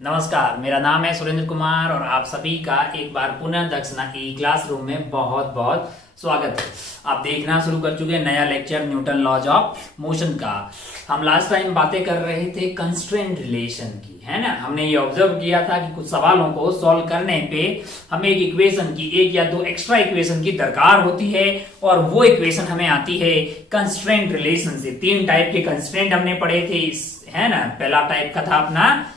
नमस्कार, मेरा नाम है सुरेंद्र कुमार और आप सभी का एक बार पुनः दक्षिणा ई क्लासरूम में बहुत बहुत स्वागत है। आप देखना शुरू कर चुके हैं नया lecture Newton laws of motion का। हम लास्ट टाइम बातें कर रहे थे कंस्ट्रेंट रिलेशन की, है ना। हमने ये ऑब्जर्व किया था कि कुछ सवालों को सॉल्व करने पे हमें एक इक्वेशन की, एक या दो एक्स्ट्रा इक्वेशन की दरकार होती है और वो इक्वेशन हमें आती है कंस्ट्रेंट रिलेशन से। तीन टाइप के कंस्ट्रेंट हमने पढ़े थे, है ना। पहला टाइप का था अपना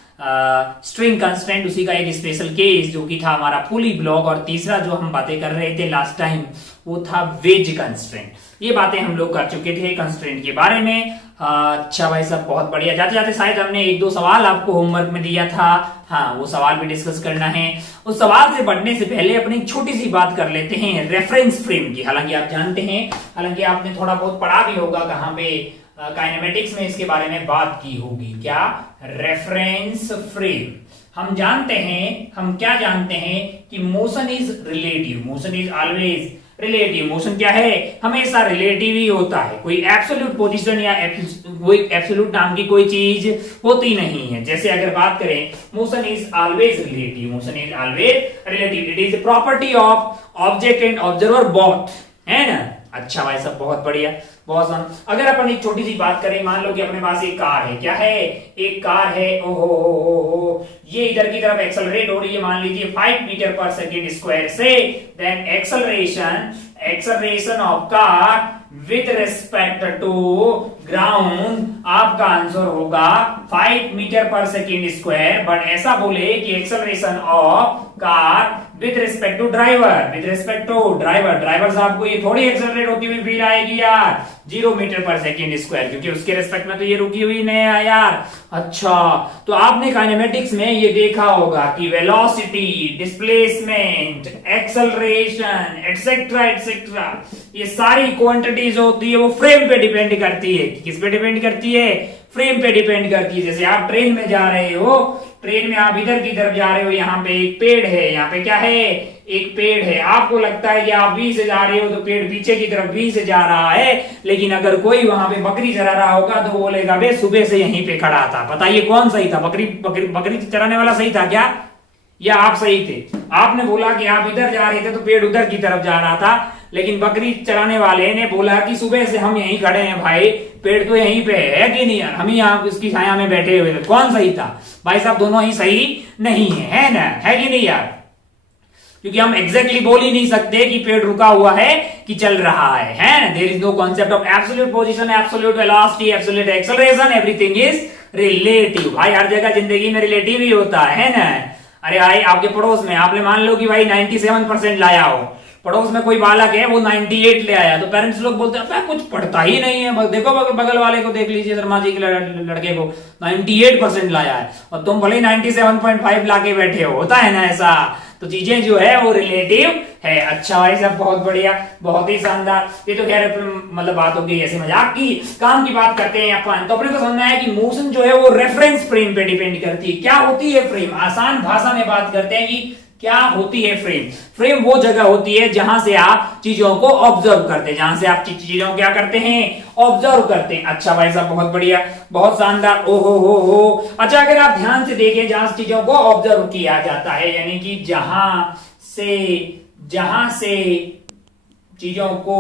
स्ट्रिंग कंस्ट्रेंट, उसी का एक स्पेशल केस जो कि था हमारा पुली ब्लॉक, और तीसरा जो हम बातें कर रहे थे लास्ट टाइम वो था वेज कंस्ट्रेंट। ये बातें हम लोग कर चुके थे कंस्ट्रेंट के बारे में। अच्छा भाई साहब, बहुत बढ़िया। जाते जाते शायद हमने एक दो सवाल आपको होमवर्क में दिया था, हाँ वो सवाल भी डिस्कस करना है। उस सवाल से बढ़ने से पहले अपनी छोटी सी बात कर लेते हैं रेफरेंस फ्रेम की। हालांकि आप जानते हैं, हालांकि आपने थोड़ा बहुत पढ़ा भी होगा कहाँ पे, काइनेमेटिक्स में इसके बारे में बात की होगी। क्या? Reference frame. हम जानते हैं, हम क्या जानते हैं कि motion is relative, motion is always relative. Motion क्या है? हमेशा रिलेटिव ही होता है। कोई एब्सोल्यूट पोजीशन या कोई एब्सोल्यूट नाम की कोई चीज होती नहीं है। जैसे अगर बात करें, motion is always relative, motion is always relative. It is property of object and observer both, है ना। अच्छा भाई साहब, बहुत बढ़िया, बहुत सन। अगर अपन एक छोटी सी बात करें, मान लो कि अपने पास एक कार है। क्या है? एक कार है। ओहो, ये इधर की तरफ एक्सेलरेट हो रही है, मान लीजिए 5 मीटर पर सेकेंड स्क्वायर से। Then acceleration of car with respect to ground, आपका आंसर होगा 5 metre per second square. But ऐसा बोले कि acceleration of car with respect to driver, with respect to driver साहब को ये थोड़ी एक्सेलरेट होती हुई फील आएगी यार, 0 मीटर पर सेकेंड स्क्वायर, क्योंकि उसके रिस्पेक्ट में तो ये रुकी हुई नहीं है यार। अच्छा, तो आपने काइनेमेटिक्स में ये देखा होगा कि velocity, displacement, acceleration etcetera etcetera, ये सारी क्वांटिटीज होती है वो फ्रेम पे डिपेंड करती है। किस पे डिपेंड करती है? फ्रेम पे डिपेंड करती है। जैसे आप ट्रेन में जा रहे हो, ट्रेन में आप इधर की तरफ जा रहे हो, यहाँ पे एक पेड़ है, यहाँ पे क्या है? एक पेड़ है। आपको लगता है कि आप बी से जा रहे हो तो पेड़ पीछे की तरफ बी से जा रहा है, लेकिन अगर कोई वहां पे बकरी चरा रहा होगा तो बोलेगा बे सुबह से यहीं पे खड़ा था। बताइए कौन सही था? बकरी चराने वाला सही था क्या, या आप सही थे? आपने बोला कि आप इधर जा रहे थे तो पेड़ उधर की तरफ जा रहा था, लेकिन बकरी चराने वाले ने बोला कि सुबह से हम यहीं खड़े हैं भाई, पेड़ तो यहीं पे है कि नहीं यार, हम ही यहाँ इसकी छाया में बैठे हुए थे। कौन सही था? भाई साहब दोनों ही सही नहीं है ना, है कि नहीं यार? क्योंकि हम एग्जैक्टली बोल ही नहीं सकते कि पेड़ रुका हुआ है कि चल रहा है। There is no concept of absolute position, absolute velocity, absolute acceleration, everything is relative. भाई हर जगह जिंदगी में रिलेटिव ही होता है ना। अरे भाई आपके पड़ोस में आपने मान लो कि भाई 97% लाया हो, पड़ोस में कोई बालक है वो 98 ले आया, तो पेरेंट्स लोग बोलते हैं कुछ पढ़ता ही नहीं है। देखो बगल वाले को देख लीजिए, शर्मा जी के लड़के को 98% लाया है और तुम भले 97.5 लाके बैठे हो। होता है ना ऐसा। तो चीजें जो है वो रिलेटिव है। अच्छा भाई साहब, बहुत बढ़िया, बहुत ही शानदार। ये तो खैर मतलब बात हो गई ऐसे मजाक की। काम की बात करते हैं अपन। तो अपने को समझना है कि मोशन जो है वो रेफरेंस फ्रेम पे डिपेंड करती है। क्या होती है फ्रेम? आसान भाषा में बात करते हैं कि क्या होती है फ्रेम। फ्रेम वो जगह होती है जहां से आप चीजों को ऑब्जर्व करते हैं, जहां से आप चीजों क्या करते हैं? ऑब्जर्व करते हैं। अच्छा भाई साहब, बहुत बढ़िया, बहुत शानदार। ओहो हो। अच्छा, अगर आप ध्यान से देखें, जहां चीजों को ऑब्जर्व किया जाता है, यानी कि जहां से चीजों को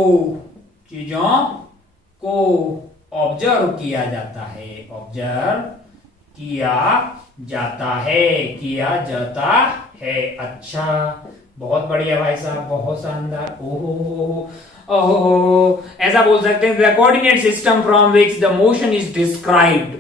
ऑब्जर्व किया जाता है, ऑब्जर्व किया जाता है। अच्छा, बहुत बढ़िया भाई साहब, बहुत शानदार। ओहो, ऐसा बोल सकते हैं the coordinate system from which the motion is described,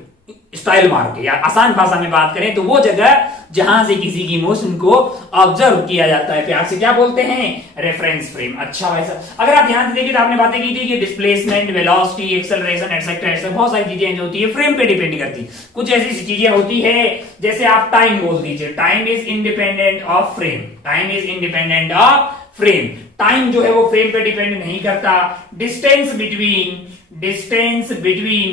style मार के, या आसान भाषा में बात करें तो वो जगह जहां से किसी की मोशन को ऑब्जर्व किया जाता है, प्यार से क्या बोलते हैं? Reference frame. अच्छा भाई साहब, अगर आप ध्यान से देखिए तो आपने बातें की थी कि displacement, velocity, acceleration etcetera etcetera, बहुत सारी चीजें जो होती है फ्रेम पे डिपेंड करती है। कुछ ऐसी चीजें होती है, जैसे आप टाइम बोल दीजिए, time is independent of frame, time is independent of frame. Time जो है वो फ्रेम पे डिपेंड नहीं करता। Distance between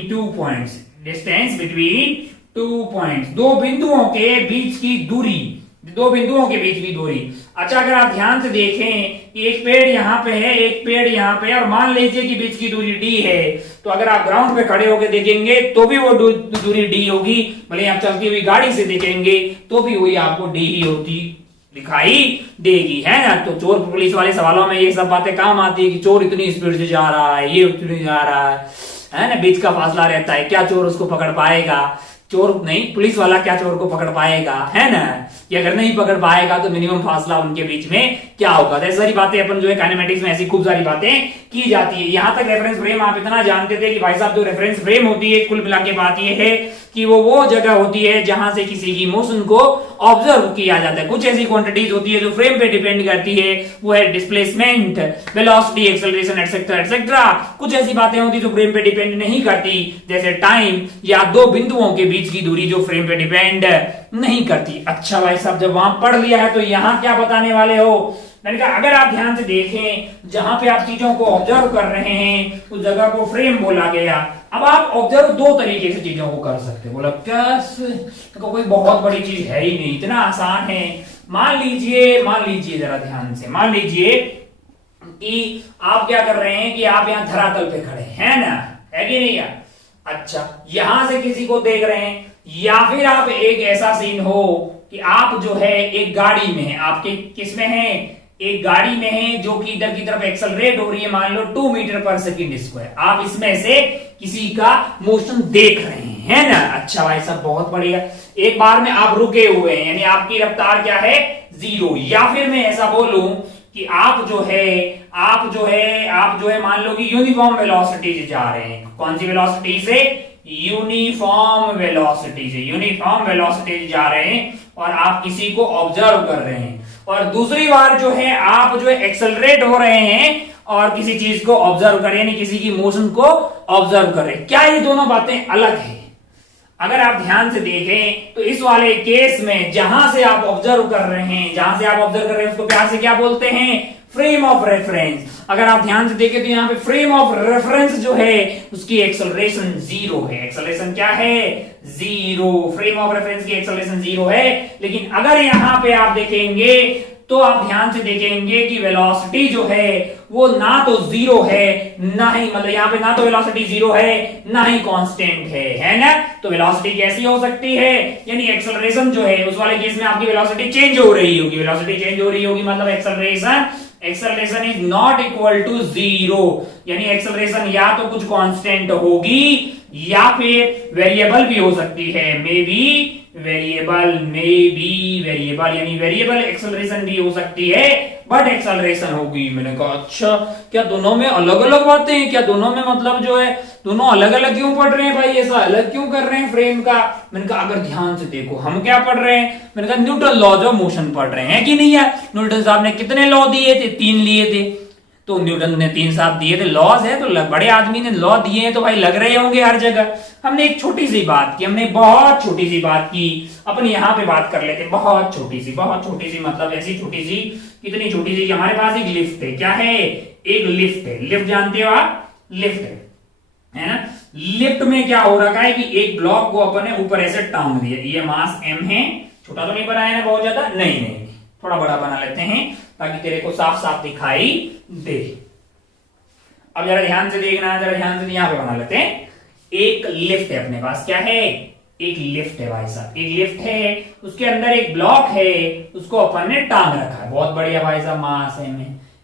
2 points, distance between 2 points, दो बिंदुओं के बीच की दूरी, दो बिंदुओं के बीच की दूरी। अच्छा, अगर आप ध्यान से देखें कि एक पेड़ यहां पे है, एक पेड़ यहां पे, और मान लीजिए कि बीच की दूरी d है, तो अगर आप ग्राउंड पे खड़े होकर देखेंगे तो भी वो दूरी डी होगी, भले आप चलती हुई गाड़ी से देखेंगे तो भी वही आपको डी ही होती दिखाई देगी, है ना। तो चोर पुलिस वाले सवालों में ये सब बातें काम आती है कि चोर इतनी स्पीड से जा रहा है, ये उतनी जा रहा है ना, बीच का फासला रहता है, क्या चोर उसको पकड़ पाएगा, चोर नहीं पुलिस वाला क्या चोर को पकड़ पाएगा, है ना, कि अगर नहीं पकड़ पाएगा तो मिनिमम फासला उनके बीच में क्या होगा। तो ऐसी सारी बातें अपन जो है काइनेमेटिक्स में ऐसी खूब सारी बातें की जाती है। यहां तक रेफरेंस फ्रेम आप इतना जानते थे कि भाई साहब जो रेफरेंस फ्रेम होती है कुल मिला के बात ये है कि वो जगह होती है जहां से किसी की मोशन को ऑब्जर्व किया जाता है। कुछ ऐसी क्वांटिटीज होती है जो फ्रेम पे डिपेंड करती है, वो है displacement, velocity, acceleration etcetera etcetera. कुछ ऐसी बातें होती है जो फ्रेम पे डिपेंड नहीं करती, जैसे टाइम या दो बिंदुओं के बीच की दूरी जो फ्रेम पे डिपेंड नहीं करती। अच्छा भाई साहब जब वहां पढ़ लिया है तो यहां क्या बताने वाले हो, मैंने कहा अगर आप ध्यान से देखें जहां पे आप चीजों को ऑब्जर्व कर रहे हैं उस जगह को फ्रेम बोला गया। अब आप ऑब्जर्व दो तरीके से चीजों को कर सकते हो। बोला क्या, तो कोई बहुत बड़ी चीज है ही नहीं, इतना आसान है। मान लीजिए जरा ध्यान से, मान लीजिए कि आप क्या कर रहे हैं कि आप यहां धरातल पे खड़े हैं ना, है कि नहीं यार। अच्छा यहां से किसी को देख रहे हैं, या फिर आप एक ऐसा सीन हो कि आप जो है एक गाड़ी में है, आपके किस में है, एक गाड़ी में है जो कि इधर की तरफ एक्सेलरेट हो रही है, मान लो 2 मीटर पर सेकंड स्क्वायर। आप इसमें से किसी का मोशन देख रहे हैं, है ना। अच्छा भाई साहब बहुत बढ़िया। एक बार में आप रुके हुए हैं, यानी आपकी रफ्तार क्या है, 0। या फिर मैं ऐसा बोलूं कि आप जो है मान लो कि यूनिफॉर्म वेलोसिटी से जा रहे हैं। कौन सी वेलोसिटी से, यूनिफॉर्म वेलोसिटी से जा रहे हैं और आप किसी को ऑब्जर्व कर रहे हैं। और दूसरी बार जो है आप जो है एक्सेलरेट हो रहे हैं और किसी चीज को ऑब्जर्व कर रहे हैं, किसी की मोशन को ऑब्जर्व कर रहे हैं। क्या ये दोनों बातें अलग है? अगर आप ध्यान से देखें तो इस वाले केस में जहां से आप ऑब्जर्व कर रहे हैं उसको प्यार से क्या बोलते हैं, फ्रेम ऑफ रेफरेंस। अगर आप ध्यान से देखें तो यहाँ पे फ्रेम ऑफ रेफरेंस जो है उसकी एक्सेलरेशन 0 है। एक्सेलरेशन क्या है, 0। फ्रेम ऑफ रेफरेंस की एक्सेलरेशन 0 है। लेकिन अगर यहां पे आप देखेंगे तो आप ध्यान से देखेंगे कि वेलोसिटी जो है वो ना तो 0 है ना ही, मतलब यहाँ पे ना तो वेलोसिटी 0 है ना ही कांस्टेंट है ना। तो वेलोसिटी कैसी हो सकती है, यानी एक्सेलरेशन जो है उस वाले केस में आपकी वेलोसिटी चेंज हो रही होगी, मतलब acceleration is not equal to 0, यानी एक्सेलरेशन या तो कुछ कांस्टेंट होगी या फिर वेरिएबल भी हो सकती है, मे बी वेरिएबल, यानी वेरिएबल एक्सेलरेशन भी हो सकती है बट एक्सेलरेशन होगी। मैंने कहा अच्छा क्या दोनों में अलग अलग बातें हैं, क्या दोनों में मतलब जो है दोनों अलग अलग क्यों पढ़ रहे हैं भाई, ऐसा अलग क्यों कर रहे हैं फ्रेम का। मैंने कहा अगर ध्यान से देखो हम क्या पढ़ रहे हैं, मैंने कहा न्यूटन लॉज ऑफ मोशन पढ़ रहे हैं कि नहीं यार। न्यूटन साहब ने कितने लॉ दिए थे, 3 लिए थे, तो न्यूटन ने 3 साहब दिए थे, लॉज है तो बड़े आदमी ने लॉ दिए हैं तो भाई लग रहे होंगे हर जगह। हमने एक छोटी सी बात की, बहुत छोटी सी बात की, अपन यहाँ पे बात कर लेते हैं। बहुत छोटी सी मतलब ऐसी छोटी सी, कितनी छोटी सी कि हमारे पास एक लिफ्ट है। क्या है, एक लिफ्ट है। लिफ्ट जानते हो आप, लिफ्ट है ना। लिफ्ट में क्या हो रखा है कि एक ब्लॉक को अपन ने ऊपर ऐसे टांग दिया, ये मास m है, छोटा तो नहीं बनाया ना बहुत ज्यादा, नहीं थोड़ा बड़ा बना लेते हैं ताकि तेरे को साफ साफ दिखाई दे। अब जरा ध्यान से देखना, यहां पे बना लेते हैं। एक लिफ्ट है अपने पास, क्या है, एक लिफ्ट है भाई साहब, एक लिफ्ट है, उसके अंदर एक ब्लॉक है, उसको अपन ने टांग रखा है। बहुत बढ़िया भाई साहब, मास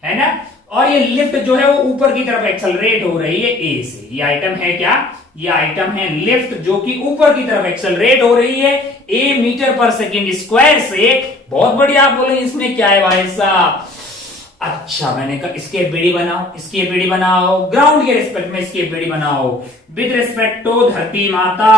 है ना। और ये लिफ्ट जो है वो ऊपर की तरफ एक्सेलरेट हो रही है ए से। ये आइटम है क्या, ये आइटम है लिफ्ट जो कि ऊपर की तरफ एक्सेलरेट हो रही है ए मीटर पर सेकेंड स्क्वायर से। बहुत बढ़िया। आप बोले इसमें क्या है भाई साहब, अच्छा मैंने कहा इसकी एपीडी बनाओ, ग्राउंड के रिस्पेक्ट में इसकी एपीडी बनाओ, विद रिस्पेक्ट टू धरती माता,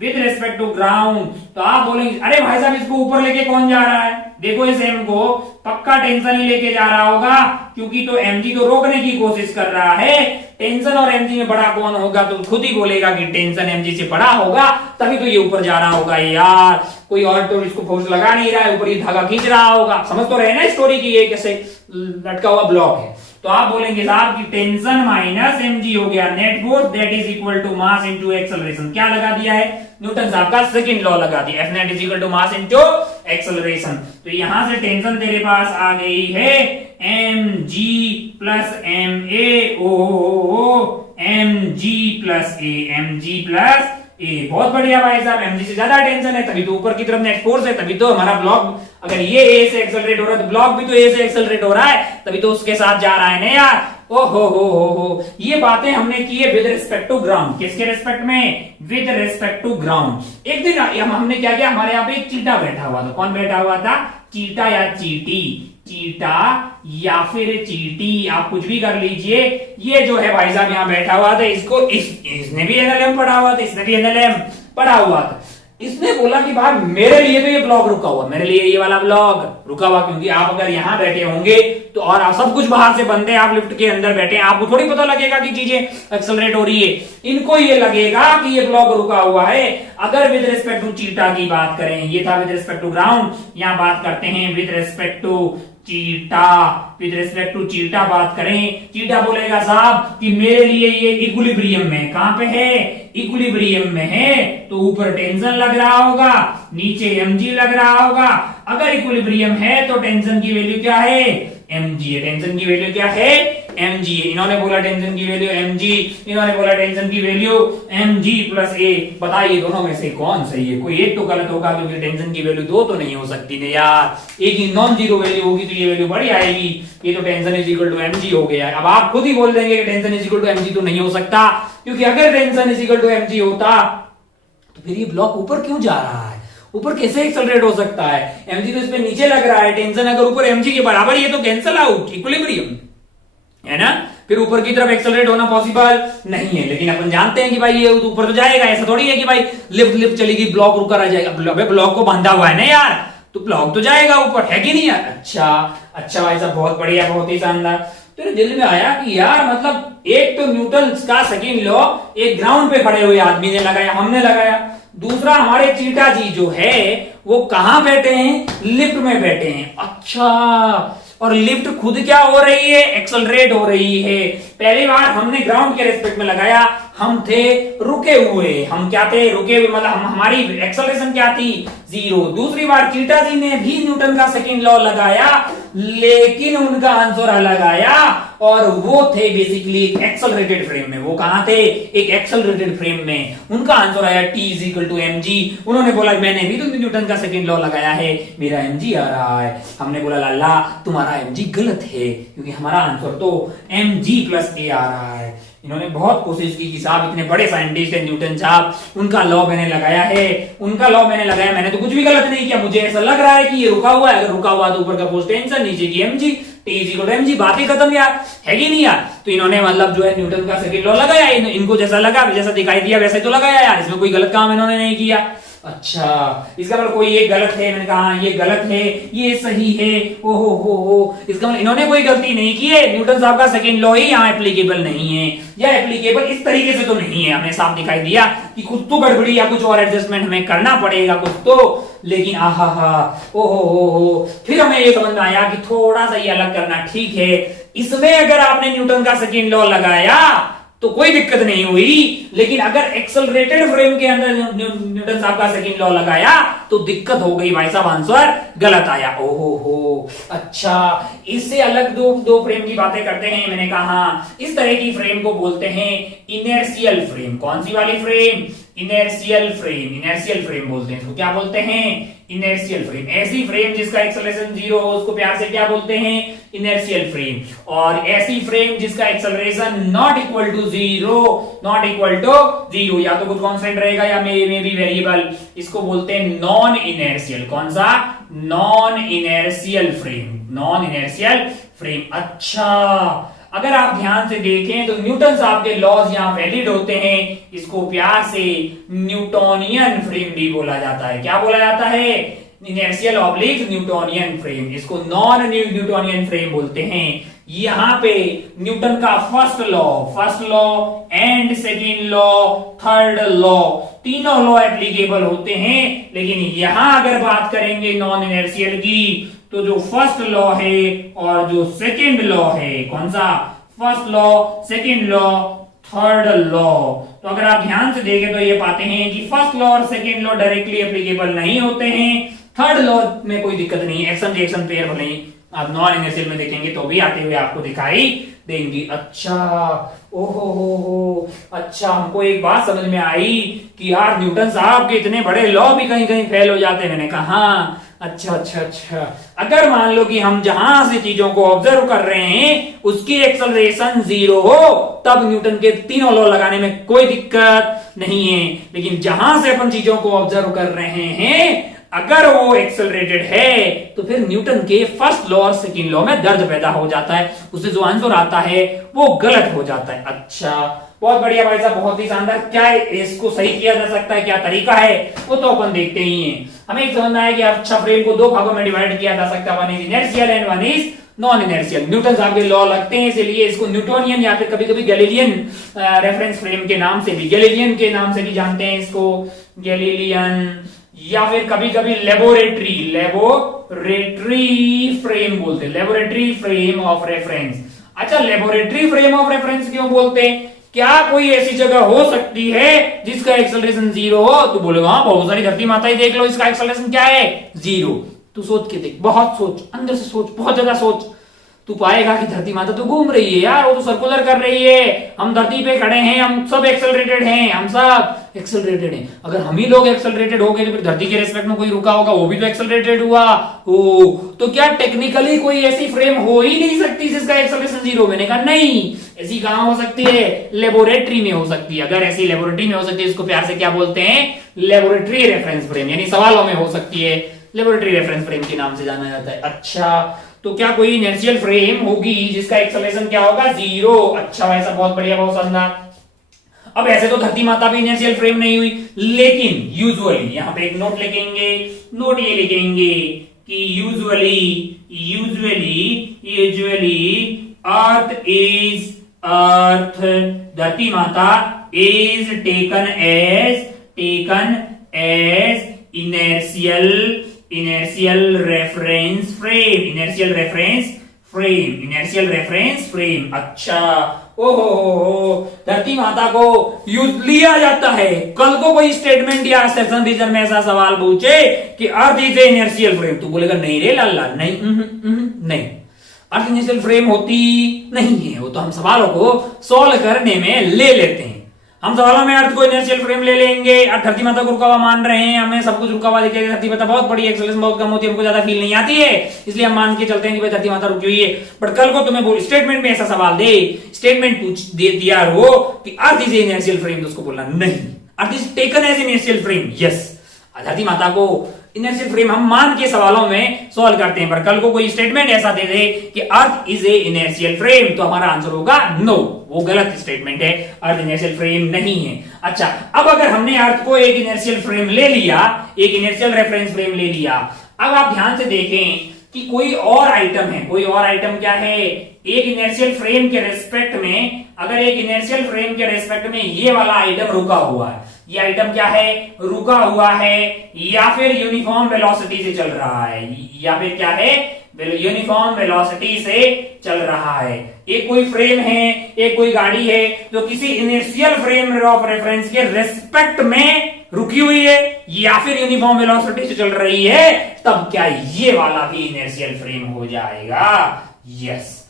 विद रिस्पेक्ट टू ग्राउंड। तो आप बोलेंगे अरे भाई साहब इसको ऊपर लेके कौन जा रहा है, देखो इस एम को पक्का टेंशन ही लेके जा रहा होगा, क्योंकि तो एमजी तो रोकने की कोशिश कर रहा है। टेंशन और एमजी में बड़ा कौन होगा, तो खुद ही बोलेगा कि टेंशन एमजी से बड़ा होगा, तभी तो ये ऊपर जा रहा होगा यार। कोई और तो इसको फोर्स लगा नहीं रहा है, ऊपर ये धागा खींच रहा होगा। समझ तो रहे ना स्टोरी की, ये कैसे लटका हुआ ब्लॉक है। तो आप बोलेंगे साहब कि टेंशन माइनस एमजी हो गया net force, that is equal to mass into acceleration. क्या लगा दिया है, न्यूटन साहब का सेकंड लॉ लगा दिया, F net is equal to mass into acceleration. तो यहां से टेंशन तेरे पास आ गई है mg प्लस ma। ओ mg+a बहुत बढ़िया भाई साहब, mg से ज्यादा टेंशन है तभी तो ऊपर की तरफ नेट फोर्स है, तभी तो हमारा ब्लॉक, अगर ये a से एक्सेलरेट हो रहा है तो ब्लॉक भी तो a से एक्सेलरेट हो रहा है, तभी तो उसके साथ जा रहा है ना यार। ओ हो, ये बातें हमने की है विद रिस्पेक्ट टू ग्राउंड। किसके रिस्पेक्ट में? With respect to ground. एक दिन हमने क्या किया, हमारे यहाँ पे एक चीटा बैठा हुआ था। कौन बैठा हुआ था? चीटा या चीटी, चीटा या फिर चीटी, आप कुछ भी कर लीजिए। ये जो है भाई साहब यहाँ बैठा हुआ था, इसको इसने भी एनएलएम पढ़ा हुआ था, इसने भी एनएलएम पढ़ा हुआ था। इसने बोला कि भाई मेरे लिए तो ये ब्लॉक रुका हुआ, मेरे लिए ये वाला ब्लॉक रुका हुआ, क्योंकि आप अगर यहाँ बैठे होंगे तो और आप सब कुछ बाहर से बंद है, आप लिफ्ट के अंदर बैठे हैं, आपको थोड़ी पता लगेगा कि चीजें एक्सेलरेट हो रही है। इनको ये लगेगा कि ये ब्लॉक रुका हुआ है। अगर विद रिस्पेक्ट टू चीटा की बात करें, ये था विद रिस्पेक्ट टू ग्राउंड, यहाँ बात करते हैं with respect to theta. With respect to theta बात करें, चीटा बोलेगा साहब कि मेरे लिए ये इक्विलिब्रियम में, कहां पे है? इक्विलिब्रियम में है, तो ऊपर टेंशन लग रहा होगा, नीचे mg लग रहा होगा। अगर इक्विलिब्रियम है तो टेंशन की वैल्यू क्या है? mg है। टेंशन की वैल्यू क्या है? mg है। इन्होंने बोला टेंशन की वैल्यू mg, इन्होंने बोला टेंशन की वैल्यू mg+a। बताइए दोनों में से कौन सही है? कोई एक तो गलत होगा, क्योंकि टेंशन की वैल्यू दो तो नहीं हो सकती ना यार। एक ही नॉन जीरो वैल्यू होगी तो ये वैल्यू बड़ी आएगी। ये तो tension is equal to mg हो गया। अब आप खुद ही बोल देंगे कि tension is equal to mg तो नहीं हो सकता, क्योंकि अगर tension is equal to mg होता तो फिर ये ब्लॉक ऊपर क्यों जा रहा है? ऊपर कैसे एक्सेलरेट हो सकता है? mg तो इस पे नीचे लग रहा है, टेंशन अगर ऊपर mg के बराबर ये तो कैंसल आउट, इक्विलिब्रियम है ना। फिर ऊपर की तरफ एक्सेलरेट होना पॉसिबल नहीं है। लेकिन अपन जानते हैं कि भाई ये ऊपर तो जाएगा, ऐसा थोड़ी है कि भाई लिफ्ट चलेगी ब्लॉक रुका रह जाएगा। ब्लॉक को बांधा हुआ है ना यार, तो ब्लॉक तो जाएगा ऊपर, है कि नहीं यार? अच्छा भाई साहब, बहुत बढ़िया, बहुत ही शानदार। तो दिल में आया कि यार मतलब एक तो न्यूटन का सेकंड लॉ एक ग्राउंड पे खड़े हुए आदमी ने लगाया, हमने लगाया। दूसरा हमारे चीटा जी जो है वो कहां बैठे हैं? लिफ्ट में बैठे हैं। अच्छा, और लिफ्ट खुद क्या हो रही है? एक्सेलरेट हो रही है। पहली बार हमने ग्राउंड के रेस्पेक्ट में लगाया, हम थे रुके हुए। हम क्या थे? रुके हुए, मतलब हमारी एक्सेलरेशन क्या थी? 0। दूसरी बार चीटा जी ने भी न्यूटन का सेकंड लॉ लगाया, लेकिन उनका आंसर अलग आया, और वो थे बेसिकली एक एक्सेलरेटेड फ्रेम में। वो कहां थे? एक एक्सेलरेटेड फ्रेम में। उनका आंसर आया T = mg। उन्होंने बोला मैंने भी तो न्यूटन का सेकंड लॉ लगाया है, मेरा mg आ रहा है। हमने बोला लाला तुम्हारा mg गलत है, क्योंकि हमारा आंसर तो mg+a आ रहा है। इन्होंने बहुत कोशिश की कि साहब इतने बड़े साइंटिस्ट हैं न्यूटन साहब, उनका लॉ मैंने लगाया है, उनका लॉ मैंने लगाया, मैंने तो कुछ भी गलत नहीं किया, मुझे ऐसा लग रहा है कि ये रुका हुआ है। अगर रुका हुआ तो ऊपर का फोर्स टेंशन, नीचे की mg, T = mg, बातें खत्म यार, है कि नहीं यार? तो इन्होंने मतलब जो है न्यूटन का सेकंड लॉ लगाया, इनको जैसा लगा, जैसा दिखाई दिया वैसे तो लगाया यार, इसमें कोई गलत काम इन्होंने नहीं किया। अच्छा, इसका मतलब कोई ये गलत है, मैंने कहा ये गलत है, ये सही है, ओहो हो, इसका मतलब इन्होंने कोई गलती नहीं की है। न्यूटन साहब का सेकंड लॉ ही यहाँ एप्लीकेबल नहीं है, या एप्लीकेबल इस तरीके से तो नहीं है। हमें साफ दिखाई दिया कि कुछ तो गड़बड़ी या कुछ और एडजस्टमेंट हमें करना पड़ेगा कुछ तो, लेकिन ओहो हो, फिर हमें ये समझ में आया कि थोड़ा सा ये अलग करना ठीक है। इसमें अगर आपने न्यूटन का सेकंड लॉ लगाया तो कोई दिक्कत नहीं हुई, लेकिन अगर एक्सेलरेटेड फ्रेम के अंदर न्यूटन साहब का सेकंड लॉ लगाया तो दिक्कत हो गई भाई साहब, आंसर गलत आया। ओहो हो, अच्छा, इससे अलग दो फ्रेम की बातें करते हैं। मैंने कहा इस तरह की फ्रेम को बोलते हैं इनर्शियल फ्रेम। कौन सी वाली frame? Inertial frame. Inertial frame बोलते हैं इसको, क्या बोलते हैं? Inertial frame. ऐसी फ्रेम जिसका एक्सेलरेशन 0 हो उसको प्यार से क्या बोलते हैं? Inertial frame. और ऐसी फ्रेम जिसका acceleration not equal to 0, not equal to 0, या तो कुछ कांस्टेंट रहेगा या मे बी वेरिएबल, इसको बोलते हैं नॉन इनर्शियल। कौन सा? Non inertial frame. Non inertial frame. अच्छा, अगर आप ध्यान से देखें तो न्यूटन साहब के लॉज यहां वैलिड होते हैं। इसको प्यार से न्यूटोनियन फ्रेम भी बोला जाता है। क्या बोला जाता है? Inertial oblique Newtonian frame. इसको नॉन न्यूटोनियन फ्रेम बोलते हैं। यहां पे न्यूटन का first law and second law, third law, तीनों लॉ एप्लीकेबल होते हैं। लेकिन यहां अगर बात करेंगे नॉन इनर्शियल की, तो जो फर्स्ट लॉ है और जो सेकंड लॉ है, कौन सा? First law, second law, third law. तो अगर आप ध्यान से देखें तो ये पाते हैं कि फर्स्ट लॉ और सेकंड लॉ डायरेक्टली एप्लीकेबल नहीं होते हैं। थर्ड लॉ में कोई दिक्कत नहीं है, एक्शन रिएक्शन पेयर भले ही आप नॉन इनर्शियल में देखेंगे तो भी आते हुए आपको दिखाई देंगी। अच्छा, ओहो, अच्छा, हमको एक बात समझ में आई कि यार न्यूटन साहब के इतने बड़े लॉ भी कहीं कहीं फेल हो जाते हैं। मैंने कहा हाँ, अच्छा। अगर मान लो कि हम जहां से चीजों को ऑब्जर्व कर रहे हैं उसकी एक्सेलरेशन 0 हो, तब न्यूटन के तीनों लॉ लगाने में कोई दिक्कत नहीं है। लेकिन जहां से अपन चीजों को ऑब्जर्व कर रहे हैं अगर वो एक्सेलरेटेड है तो फिर न्यूटन के फर्स्ट लॉ और सेकंड लॉ में दर्द पैदा हो जाता है, उससे जो आंसर आता है वो गलत हो जाता है। अच्छा, बहुत बढ़िया भाई साहब, बहुत ही शानदार। क्या इसको सही किया जा सकता है, क्या तरीका है, वो तो अपन देखते ही हैं। हमें समझना है कि अच्छा फ्रेम को दो भागों में डिवाइड किया जा सकता है, one is inertial and one is non inertial. Newton साहब के लॉ लगते हैं, इसलिए इसको न्यूटोनियन या फिर कभी कभी गैलीलियन रेफरेंस फ्रेम के नाम से भी, गैलीलियन के नाम से भी जानते हैं इसको, गैलीलियन, या फिर कभी कभी लेबोरेटरी फ्रेम बोलते हैं, लेबोरेटरी फ्रेम ऑफ रेफरेंस। अच्छा, लेबोरेटरी फ्रेम ऑफ रेफरेंस क्यों बोलते हैं? क्या कोई ऐसी जगह हो सकती है जिसका एक्सेलरेशन 0 हो? तो बोलेगा हाँ, बहुत सारी धरती माता ही देख लो, इसका एक्सेलरेशन क्या है? 0। तू सोच के देख, बहुत सोच, अंदर से सोच, बहुत ज्यादा सोच, तू पाएगा कि धरती माता तो घूम रही है यार, वो तो सर्कुलर कर रही है, हम धरती पे खड़े हैं, हम सब एक्सेलरेटेड हैं, हम सब एक्सेलरेटेड हैं। अगर हम ही लोग एक्सेलरेटेड हो गए तो फिर धरती के रेस्पेक्ट में कोई रुका होगा, वो भी तो एक्सेलरेटेड हुआ। ओ, तो क्या टेक्निकली कोई ऐसी फ्रेम हो ही नहीं सकती जिसका एक्सेलरेशन 0? मैंने कहा नहीं, ऐसी कहां हो सकती है? लेबोरेटरी में हो सकती है। अगर ऐसी लेबोरेटरी में हो सकती है, इसको प्यार से क्या बोलते हैं? लेबोरेटरी रेफरेंस फ्रेम, यानी सवालों में हो सकती है, लेबोरेटरी रेफरेंस फ्रेम के नाम से जाना जाता है। अच्छा, तो क्या कोई इनर्शियल फ्रेम होगी जिसका एक्सेलरेशन क्या होगा? 0। अच्छा, ऐसा बहुत बढ़िया, बहुत शानदार। अब ऐसे तो धरती माता भी इनर्शियल फ्रेम नहीं हुई, लेकिन यूजुअली यहां पे एक नोट लिखेंगे, नोट ये लिखेंगे कि अर्थ धरती माता is taken as inertial reference frame. अच्छा, ओहो, धरती माता को यूज लिया जाता है। कल को कोई स्टेटमेंट या सेशन रीजन में ऐसा सवाल पूछे कि earth is a inertial frame, तो बोलेगा नहीं रे लाला, नहीं, नहीं, अर्थ इनर्शियल फ्रेम होती नहीं है। वो तो हम सवालों को सॉल्व करने में ले लेते हैं, हम सवालों में अर्थ को इनर्शियल फ्रेम ले लेंगे, और धरती माता को रुका हुआ मान रहे हैं, हमें सब कुछ रुका हुआ दिखेगा, धरती माता बहुत बड़ी, एक्सेलरेशन बहुत कम होती है, हमको ज्यादा फील नहीं आती है, इसलिए हम मान के चलते हैं कि भाई धरती माता रुकी हुई है। बट कल को तुम्हें स्टेटमेंट में ऐसा सवाल दे, स्टेटमेंट पूछ दे दिया हो कि अर्थ इज इनर्शियल फ्रेम, तो उसको बोलना नहीं, earth is taken as inertial frame. Yes, धरती माता को इनर्शियल फ्रेम हम मान के सवालों में सॉल्व करते हैं, पर कल को कोई स्टेटमेंट ऐसा दे दे कि earth is a inertial frame, तो हमारा आंसर होगा नो, वो गलत स्टेटमेंट है, अर्थ इनर्शियल फ्रेम नहीं है। अच्छा, अब अगर हमने अर्थ को एक इनर्शियल फ्रेम ले लिया, एक इनर्शियल रेफरेंस फ्रेम ले लिया, अब आप ध्यान से देखें कि कोई और आइटम है, कोई और आइटम क्या है? एक इनर्शियल फ्रेम के रेस्पेक्ट में, अगर एक इनर्शियल फ्रेम के रेस्पेक्ट में ये वाला आइटम रुका हुआ है, ये आइटम क्या है? रुका हुआ है, या फिर यूनिफॉर्म वेलोसिटी से चल रहा है, या फिर क्या है? यूनिफॉर्म वेलोसिटी से चल रहा है। एक कोई फ्रेम है, एक कोई गाड़ी है जो किसी इनर्शियल फ्रेम ऑफ रेफरेंस के रेस्पेक्ट में रुकी हुई है या फिर यूनिफॉर्म वेलोसिटी से चल रही है, तब क्या ये वाला भी इनर्शियल फ्रेम हो जाएगा? यस,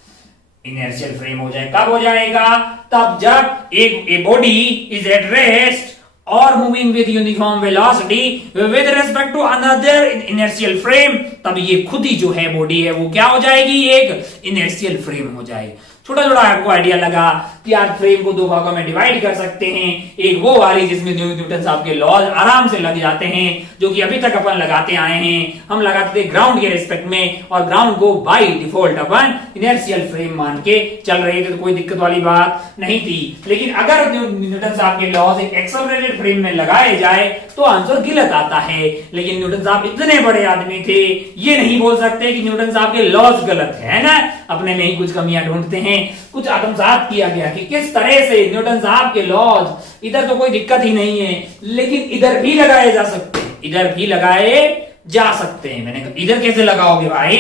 इनर्शियल फ्रेम हो जाएगा। कब हो जाएगा? तब जब एक body is at rest or moving with uniform velocity with respect to another inertial frame, तब ये खुद ही जो है बॉडी है वो क्या हो जाएगी? एक इनर्शियल फ्रेम हो जाएगी। छोटा छोटा आपको आइडिया लगा कि आप फ्रेम को दो भागों में डिवाइड कर सकते हैं, एक वो वाली जिसमें न्यूटन साहब के लॉ आराम से लग जाते हैं, जो कि अभी तक अपन लगाते आए हैं, हम लगाते थे ग्राउंड के रेस्पेक्ट में, और ग्राउंड को by default upon inertial frame मान के चल रहे थे, तो कोई दिक्कत वाली बात नहीं थी। लेकिन अगर न्यूटन साहब के लॉज एक एक्सेलरेटेड फ्रेम में लगाए जाए तो आंसर गलत आता है। लेकिन न्यूटन साहब इतने बड़े आदमी थे, ये नहीं बोल सकते कि न्यूटन साहब के लॉज गलत है ना, अपने में ही कुछ कमियां ढूंढते हैं। कुछ आत्मसात किया गया कि किस तरह से न्यूटन साहब के लॉज, इधर तो कोई दिक्कत ही नहीं है, लेकिन इधर भी लगाए जा सकते हैं, इधर भी लगाए जा सकते हैं। मैंने कहा इधर कैसे लगाओगे भाई?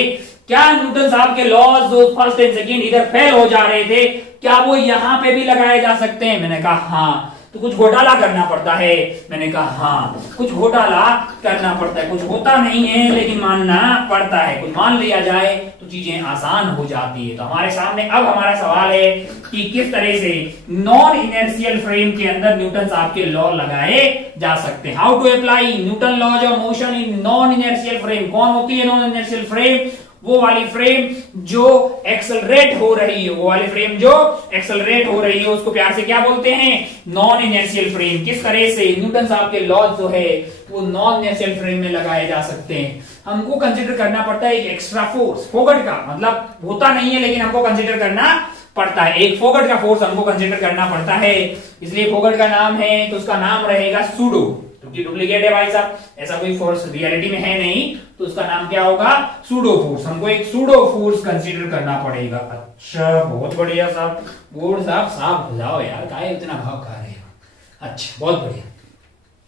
क्या न्यूटन साहब के लॉज जो फर्स्ट एंड सेकंड इधर फेल हो जा रहे थे, क्या वो यहां पे भी लगाए जा सकते हैं? मैंने कहा हाँ। तो कुछ घोटाला करना पड़ता है? मैंने कहा हाँ, कुछ घोटाला करना पड़ता है, कुछ होता नहीं है लेकिन मानना पड़ता है। कुछ मान लिया जाए तो तो चीजें आसान हो जाती है। तो हमारे सामने अब हमारा सवाल है कि किस तरह से नॉन इनर्शियल फ्रेम के अंदर न्यूटन आपके लॉ लगाए जा सकते हैं। How to apply Newton laws of motion in non inertial frame. कौन होती है नॉन इनर्शियल फ्रेम? वो वाली फ्रेम जो एक्सेलरेट हो रही है, वो वाली फ्रेम जो एक्सेलरेट हो रही है उसको प्यार से क्या बोलते हैं? Non inertial frame. किस तरह से न्यूटन साहब के लॉज जो है वो नॉन इनर्शियल फ्रेम में लगाए जा सकते हैं। हमको कंसीडर करना पड़ता है एक एक्स्ट्रा फोर्स, फोगट का मतलब होता नहीं है लेकिन हमको कंसीडर करना पड़ता है, एक फोगट का फोर्स हमको कंसीडर करना पड़ता है। इसलिए फोगट का नाम है तो उसका नाम रहेगा सूडो, क्योंकि डुप्लीकेट है भाई साहब, ऐसा कोई फोर्स रियलिटी में है नहीं, तो उसका नाम क्या होगा? Pseudo force. हमको एक सूडो फोर्स कंसीडर करना पड़ेगा। अच्छा बहुत बढ़िया साहब, बोर्ड साहब साफ हो जाओ यार, काहे इतना भाव खा रहे हो। अच्छा बहुत बढ़िया।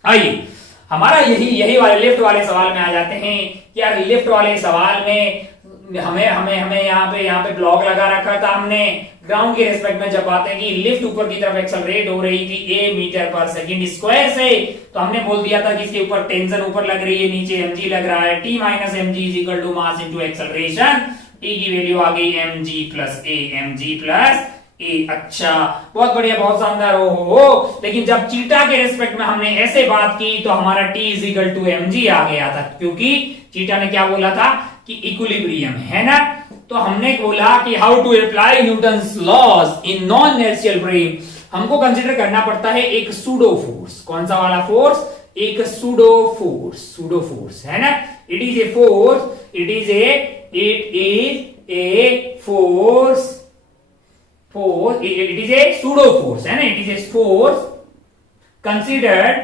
आइए हमारा यही वाले लिफ्ट वाले सवाल में आ जाते हैं। यार लिफ्ट वाले सवाल में हमें यहाँ पे ब्लॉक लगा रखा था हमने ग्राउंड के रेस्पेक्ट में। जब बात है कि लिफ्ट ऊपर की तरफ एक्सेलरेट हो रही थी a मीटर पर सेकंड स्क्वायर से, तो हमने बोल दिया था कि इसके ऊपर टेंशन ऊपर लग रही है, नीचे mg लग रहा है। t minus mg is equal to mass into acceleration. t की वैल्यू आ गई mg प्लस a। अच्छा बहुत बढ़िया, बहुत शानदार। हो लेकिन जब चीटा के रेस्पेक्ट में हमने ऐसे बात की तो हमारा t is equal to mg आ गया था, क्योंकि चीटा ने क्या बोला था कि इक्विलिब्रियम है ना। तो हमने बोला कि how to apply Newton's laws in non inertial frame. हमको कंसीडर करना पड़ता है एक सूडो फोर्स। कौन सा वाला फोर्स? एक सूडो फोर्स है ना। It is a force, it is a force, it is a pseudo force है ना। it is a force considered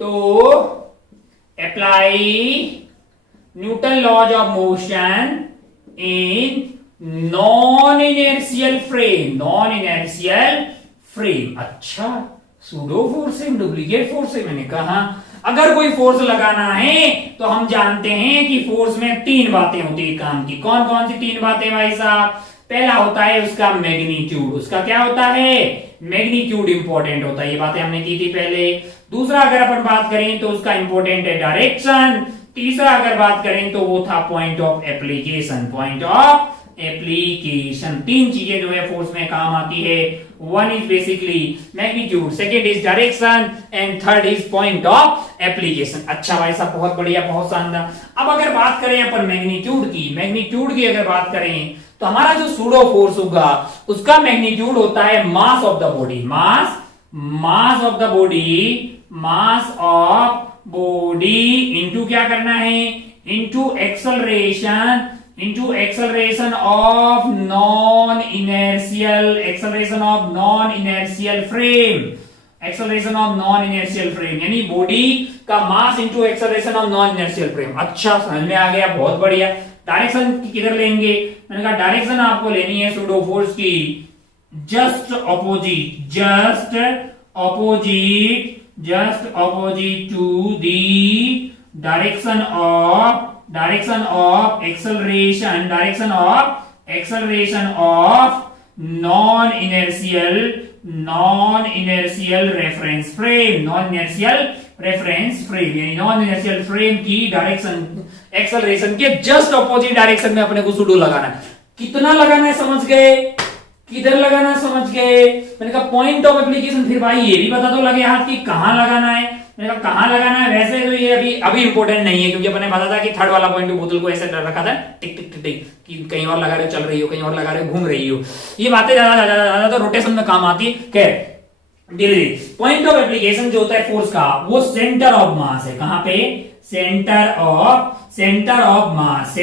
to apply Newton laws of motion in non inertial frame। अच्छा pseudo force है, duplicate force है। मैंने कहा अगर कोई force लगाना है तो हम जानते हैं कि फोर्स में तीन बातें होती है काम की। कौन कौन सी तीन बातें भाई साहब? पहला होता है उसका मैग्नीट्यूड। उसका क्या होता है? मैग्नीट्यूड इंपॉर्टेंट होता है, ये बातें हमने की थी पहले। दूसरा अगर अपन बात करें तो उसका इंपॉर्टेंट है डायरेक्शन। तीसरा अगर बात करें तो वो था पॉइंट ऑफ एप्लीकेशन। तीन चीजें जो है फोर्स में काम आती है। One is basically magnitude, second is direction and third is point of application. अच्छा भाई साहब बहुत बढ़िया, बहुत शानदार। अब अगर बात करें अपन मैग्नीट्यूड की अगर बात करें तो हमारा जो सूडो फोर्स होगा उसका मैग्नीट्यूड होता है मास of the body. Mass of body into क्या करना है? Into acceleration of non inertial frame, यानी बॉडी का मास into acceleration of non inertial frame. अच्छा समझ में आ गया, बहुत बढ़िया। डायरेक्शन किधर लेंगे? मैंने कहा डायरेक्शन आपको लेनी है सूडो फोर्स की just opposite to the direction of acceleration of non-inertial reference frame, यानी नॉन इनर्शियल फ्रेम की डायरेक्शन एक्सेलरेशन के जस्ट ऑपोजिट डायरेक्शन में अपने को सूडो लगाना है। कितना लगाना है समझ गए? किधर लगाना समझ गए? मैंने कहा पॉइंट ऑफ एप्लीकेशन। फिर भाई ये भी बता दो लगे हाथ की कहां लगाना है। मैंने कहा कहां लगाना है, वैसे तो ये अभी इंपॉर्टेंट नहीं है, क्योंकि अपने पता था कि थर्ड वाला पॉइंट बोतल को ऐसे रखा था टिक टिक टिक टिक कि कहीं और लगा रहे चल रही हो, कहीं और लगा रहे घूम रही हो। ये बातें ज्यादा तो रोटेशन में काम आती है। धीरे धीरे पॉइंट ऑफ एप्लीकेशन जो होता है फोर्स का वो सेंटर ऑफ मास है। कहां पे? सेंटर ऑफ मास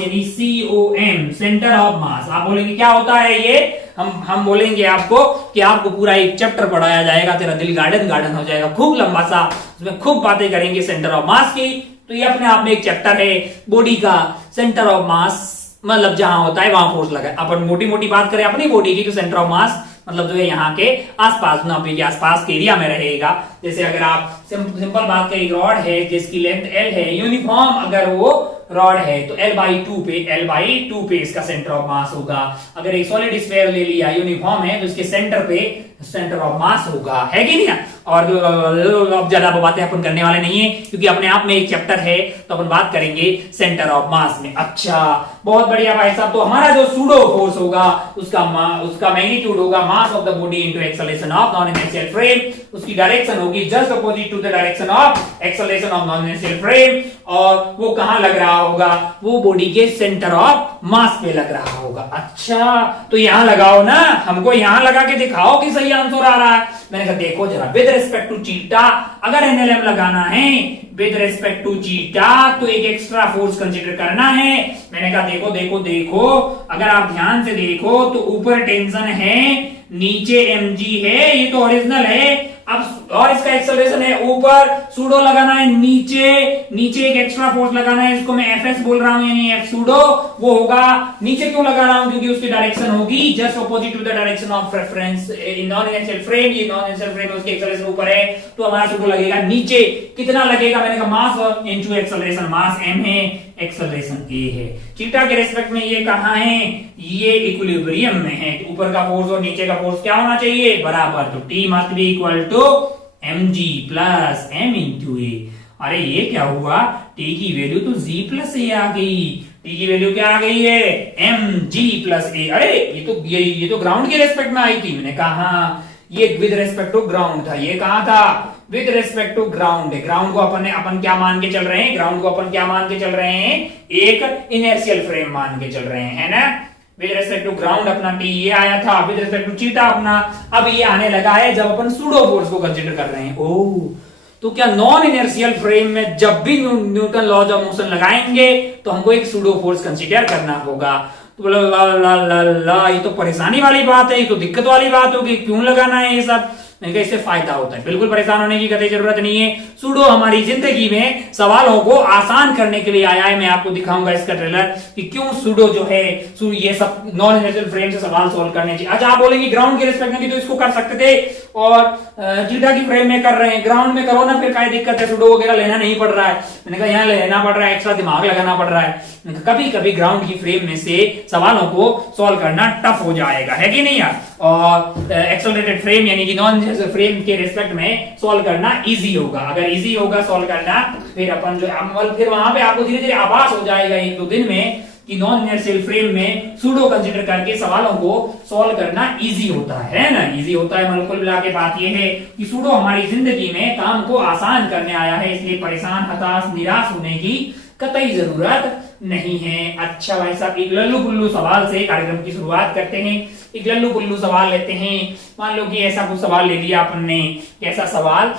यानी COM, सेंटर ऑफ मास। आप बोलेंगे क्या होता है ये? हम बोलेंगे आपको कि आपको पूरा एक चैप्टर पढ़ाया जाएगा, तेरा दिल गार्डन हो जाएगा, खूब लंबा सा, उसमें खूब बातें करेंगे सेंटर ऑफ मास की। तो ये अपने आप में एक चैप्टर है बॉडी का। सेंटर ऑफ मास मतलब जहां होता है वहां फोर्स लगा। अपन मोटी बात करें अपनी बॉडी की तो सेंटर ऑफ मास मतलब जो है यहाँ के आसपास, नापी के आसपास के एरिया में रहेगा। जैसे अगर आप सिंपल बात करें, रॉड है जिसकी लेंथ L है, यूनिफॉर्म अगर वो रॉड है तो L/2 पे इसका सेंटर ऑफ मास होगा। अगर एक सॉलिड स्फीयर ले लिया यूनिफॉर्म है तो इसके सेंटर पे सेंटर ऑफ मास होगा, है कि नहीं। और अब ज्यादा बातें अपन करने वाले नहीं है क्योंकि अपने आप में एक चैप्टर है, तो अपन बात करेंगे सेंटर ऑफ मास में। अच्छा, बहुत बढ़िया भाई साहब। तो हमारा जो सूडो फोर्स होगा उसका मैग्नीट्यूड होगा mass of the body into acceleration of non inertial frame. उसकी डायरेक्शन होगी just opposite to the direction of acceleration of non inertial frame. और वो कहां लग रहा होगा, वो बॉडी के सेंटर ऑफ मास पे लग रहा होगा। अच्छा, तो यहां लगाओ ना, हमको यहां लगा के दिखाओ कि सही आंसर आ रहा है। मैंने कहा देखो जरा, विद रिस्पेक्ट टू चीटा अगर एनएलएम लगाना है विद रिस्पेक्ट टू चीटा तो एक एक्स्ट्रा फोर्स कंसीडर करना है। मैंने कहा देखो देखो देखो, अगर आप ध्यान से देखो तो ऊपर टेंशन है, नीचे mg है, ये तो ओरिजिनल है। अब और इसका एक्सेलरेशन है ऊपर, सूडो लगाना है नीचे, नीचे एक एक्स्ट्रा फोर्स लगाना है, इसको मैं एफएस बोल रहा हूं यानी एफ सूडो। वो होगा नीचे क्यों लगा रहा हूं, क्योंकि उसकी डायरेक्शन होगी just opposite to the direction of reference in non inertial frame. ये नॉन इनर्शियल फ्रेम है, उसकी एक्सेलरेशन ऊपर है, तो हमारा सूडो लगेगा नीचे। कितना लगेगा, मैंने कहा मास इनटू एक्सेलरेशन, मास m है, एक्सेलरेशन a है। चीटा के रेस्पेक्ट में ये कहां है, ये इक्विलिब्रियम में है। ऊपर का फोर्स और नीचे का फोर्स क्या होना चाहिए, बराबर। तो T must be equal to mg plus m into a. अरे ये क्या हुआ, T की वैल्यू तो g प्लस ए आ गई। T की वैल्यू क्या आ गई है, mg प्लस ए। अरे ये तो ग्राउंड के रेस्पेक्ट में आई थी। मैंने कहा ये विद रेस्पेक्ट टू ग्राउंड था, ये कहां था, विद रेस्पेक्ट टू ग्राउंड है। ग्राउंड को अपन क्या मान के चल रहे हैं, ग्राउंड को अपन क्या मान के चल रहे हैं, एक इनर्शियल फ्रेम मान के चल रहे हैं, है ना। विद रेस्पेक्ट टू ग्राउंड अपना टी ये आया था, विद रेस्पेक्ट टू चीटा अपना अब ये आने लगा है जब अपन सूडो फोर्स को कंसीडर कर रहे हैं। ओह, तो क्या नॉन इनर्शियल फ्रेम में जब भी न्यूटन लॉज ऑफ मोशन लगाएंगे तो हमको एक सूडो फोर्स कंसीडर करना होगा। तो बोला ला ला ला ला, ये तो परेशानी वाली बात है, ये तो दिक्कत वाली बात होगी, क्यों लगाना है ये सब। मैंने कहा इससे फायदा होता है, बिल्कुल परेशान होने की कतई जरूरत नहीं है। सूडो हमारी जिंदगी में सवालों को आसान करने के लिए आया है। मैं आपको दिखाऊंगा इसका ट्रेलर कि क्यों सूडो जो है ये सब नॉन इनर्शियल फ्रेम से सवाल सॉल्व करने चाहिए। अच्छा, आप बोलेंगे ग्राउंड के रिस्पेक्ट में भी तो इसको कर सकते थे और चीटा की फ्रेम में कर रहे हैं, ग्राउंड में करो ना, फिर क्या दिक्कत है, सूडो वगैरह लेना नहीं पड़ रहा है। मैंने कहा यहाँ लेना पड़ रहा है, एक्स्ट्रा दिमाग लगाना पड़ रहा है। कभी कभी ग्राउंड की फ्रेम में से सवालों को सॉल्व करना टफ हो जाएगा, है कि नहीं यार। और एक्सेलरेटेड फ्रेम यानी कि नॉन फ्रेम के रिस्पेक्ट में सॉल्व करना इजी होगा। अगर इजी होगा सॉल्व करना, फिर अपन जो फिर वहां पे आपको धीरे धीरे आभास हो जाएगा एक दो दिन में कि नॉन इनर्शियल फ्रेम में सूडो कंसीडर करके सवालों को सॉल्व करना इजी होता है ना, इजी होता है। मतलब कुल मिला के बात यह है कि सूडो हमारी जिंदगी में काम को आसान करने आया है, इसलिए परेशान, हताश, निराश होने की कतई जरूरत नहीं है। अच्छा भाई साहब, एक लल्लू पुल्लू सवाल से कार्यक्रम की शुरुआत करते हैं। एक लल्लू पुल्लू सवाल लेते हैं। मान लो कि ऐसा कुछ सवाल ले लिया अपन ने, कैसा सवाल,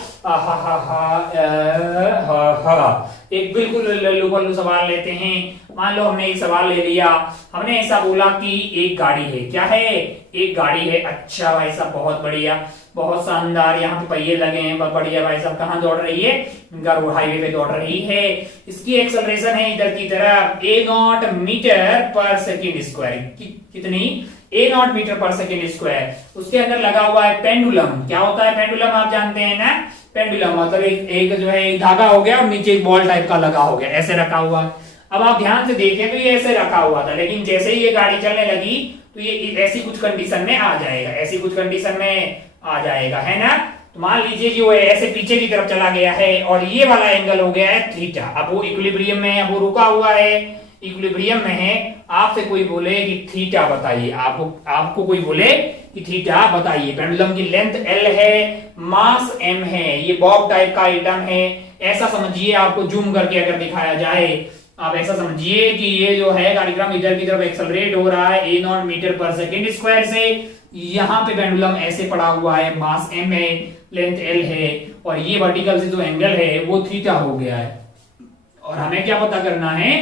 एक बिल्कुल लल्लू पुल्लू सवाल लेते हैं। मान लो हमने एक सवाल ले लिया, हमने ऐसा बोला कि एक गाड़ी है, क्या है, एक गाड़ी है। अच्छा भाई साहब, बहुत बढ़िया, बहुत शानदार, यहाँ पे पहिए लगे हैं, बहुत बढ़िया भाई साहब। कहाँ दौड़ रही है, रोड हाईवे पे दौड़ रही है। इसकी एक्सेलरेशन है इधर की तरफ a0 metre per second square. कितनी, a0 metre per second square. उसके अंदर लगा हुआ है पेंडुलम। क्या होता है पेंडुलम, आप जानते हैं ना। पेंडुलम मतलब एक जो है एक धागा हो गया और नीचे एक बॉल टाइप का लगा हो गया, ऐसे रखा हुआ। अब आप ध्यान से देखें तो ये ऐसे रखा हुआ था, लेकिन जैसे ही ये गाड़ी चलने लगी तो ये ऐसी कुछ कंडीशन में आ जाएगा, ऐसी कुछ कंडीशन में आ जाएगा, है ना। तो मान लीजिए कि वो ऐसे पीछे की तरफ चला गया है और ये वाला एंगल हो गया है थीटा। अब वो इक्विलिब्रियम में है, अब वो रुका हुआ है, इक्विलिब्रियम में है। आपसे कोई बोले कि थीटा बताइए, आपको कोई बोले कि थीटा बताइए। पेंडुलम की लेंथ L है, मास m है, ये बॉब टाइप का आइटम है। ऐसा समझिए, आपको जूम करके अगर दिखाया जाए, आप ऐसा समझिए कि ये जो है कार्यक्रम इधर की तरफ एक्सेलरेट हो रहा है a0 metre per second square से। यहाँ पे पेंडुलम ऐसे पड़ा हुआ है, मास m है, लेंथ L है, और ये वर्टिकल से जो एंगल है वो थीटा हो गया है। और हमें क्या पता करना है,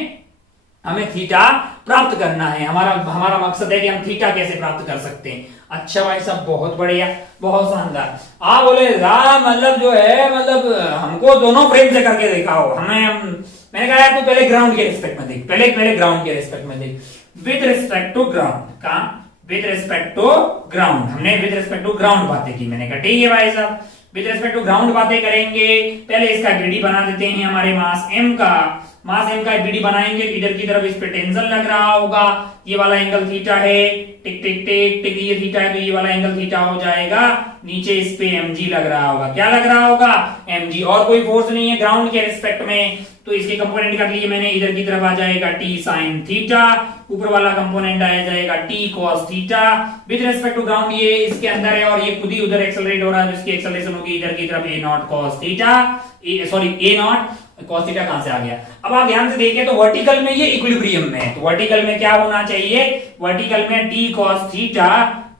हमें थीटा प्राप्त करना है। हमारा मकसद है कि हम थीटा कैसे प्राप्त कर सकते हैं। अच्छा भाई साहब, बहुत बढ़िया, बहुत शानदार। आप बोले मतलब जो है, मतलब हमको दोनों फ्रेम से करके दिखाओ। मैंने कहा यार तू पहले ग्राउंड के रिस्पेक्ट में देख, पहले ग्राउंड के रिस्पेक्ट में देख। विद रिस्पेक्ट टू ग्राउंड का, विद रिस्पेक्ट टू ग्राउंड, हमने विद रिस्पेक्ट टू ग्राउंड बातें की। मैंने कहा ठीक है भाई साहब, विद रिस्पेक्ट टू ग्राउंड बातें करेंगे। पहले इसका ग्रेडी बना देते हैं हमारे मास m का। मास m का बीडी बनाएंगे, इधर की तरफ इस पे टेंशन लग रहा होगा, ये वाला एंगल थीटा है, टिक टिक टिक टिक, ये थीटा है तो ये वाला एंगल थीटा हो जाएगा, नीचे इस पे mg लग रहा होगा, क्या लग रहा होगा, mg, और कोई फोर्स नहीं है ग्राउंड के रिस्पेक्ट में, तो इसके कंपोनेंट कर लिए मैंने, इधर की तरफ आ जाएगा t sin थीटा, ऊपर वाला कंपोनेंट आ जाएगा t cos theta, with respect to ground ये इसके अंदर है और ये खुद ही उधर एक्सेलरेट हो रहा है, तो इसकी एक्सेलरेशन होगी इधर की तरफ a not cos theta, sorry a not cos theta कहां से आ गया। अब आप ध्यान से देखिए तो वर्टिकल में ये इक्विलिब्रियम में है, तो वर्टिकल में क्या होना चाहिए, वर्टिकल में t cos theta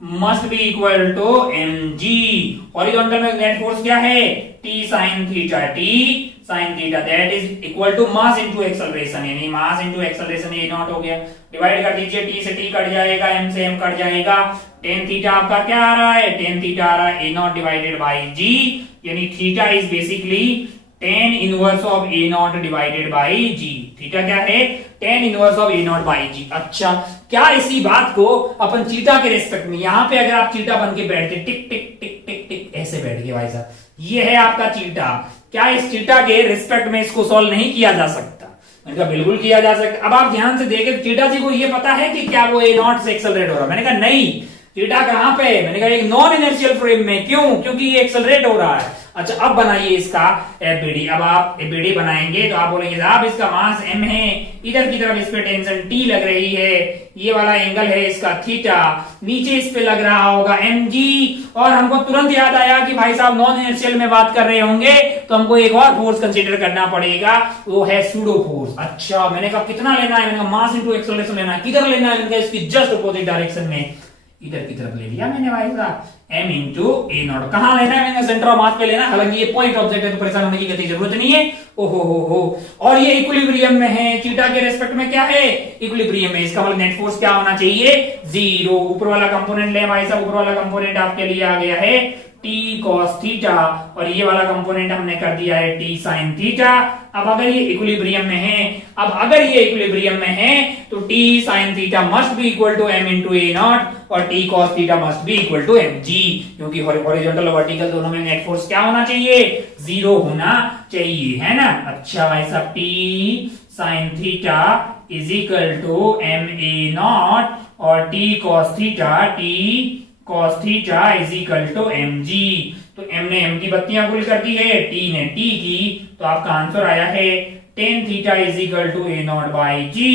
must be equal to mg, horizontal में नेट फोर्स क्या है, t sin theta, t sin theta that is equal to mass into acceleration, यानी मास इनटू एक्सेलरेशन ये नॉट हो गया, डिवाइड कर दीजिए, t से t कट जाएगा, m से m कट जाएगा, tan थीटा आपका क्या आ रहा है, tan थीटा आ रहा है a naught divided by g, यानी theta is basically tan inverse of a naught divided by g, theta क्या है, tan inverse of a naught by g। अच्छा, क्या इसी बात को अपन चीटा के रिस्पेक्ट में, यहां पे अगर आप चीटा बन के बैठते टिक टिक टिक टिक टिक ऐसे बैठ गए भाई साहब, ये है आपका चीटा, क्या इस चीटा के रिस्पेक्ट में इसको सॉल्व नहीं किया जा सकता, मैंने कहा बिल्कुल किया जा सकता। अब आप ध्यान से देखें चीटा जी को ये पता है कि क्या वो a नॉट से एक्सेलरेट हो रहा है, मैंने कहा नहीं, चीटा कहां पे, मैंने कहा एक नॉन इनर्शियल फ्रेम में, क्यों, क्योंकि ये एक्सेलरेट हो रहा है। अच्छा, अब बनाइए इसका एफबीडी, अब आप एफबीडी बनाएंगे तो आप बोलेंगे साहब इसका मास m है, इधर की तरफ इस पे टेंशन t लग रही है, ये वाला एंगल है इसका थीटा, नीचे इस पे लग रहा होगा mg, और हमको तुरंत याद आया कि भाई साहब नॉन इनर्शियल में बात कर रहे होंगे तो हमको एक और फोर्स कंसीडर करना पड़ेगा, वो है सूडो फोर्स। अच्छा, मैंने कहा कितना लेना है, मैंने कहा मास इनटू एक्सेलरेशन लेना है, किधर लेना है, मैंने कहा इसकी जस्ट अपोजिट डायरेक्शन में, इधर की तरफ ले लिया मैंने भाई साहब, m इंटू ए नॉट, कहां लेना है, मैंने सेंटर ऑफ मास पे लेना, हालांकि ये पॉइंट ऑब्जेक्ट है तो परेशान होने की गति जरूरत नहीं है, ओहो हो, और ये इक्विलिब्रियम में है, थीटा के रिस्पेक्ट में क्या है, इक्विलिब्रियम में, इसका मतलब नेट फोर्स क्या होना चाहिए, जीरो, ऊपर वाला कंपोनेंट ले भाई साहब, ऊपर वाला कंपोनेंट आपके लिए आ गया है t cos थीटा, और ये वाला कंपोनेंट हमने कर दिया है t sin थीटा। अब अगर ये इक्विलिब्रियम में है, अब अगर ये इक्विलिब्रियम में है तो t sin theta must be equal to m into a naught और t cos theta must be equal to mg, क्योंकि हॉरिजॉन्टल और वर्टिकल दोनों में नेट फोर्स क्या होना चाहिए, जीरो होना चाहिए, है ना। अच्छा भाई साहब, t sin theta is equal to m a naught और t cos theta, t cos theta is equal to mg, तो m ने m की बत्तियां गुल कर दी है, t ने t की, तो आपका आंसर आया है tan theta is equal to a naught by g,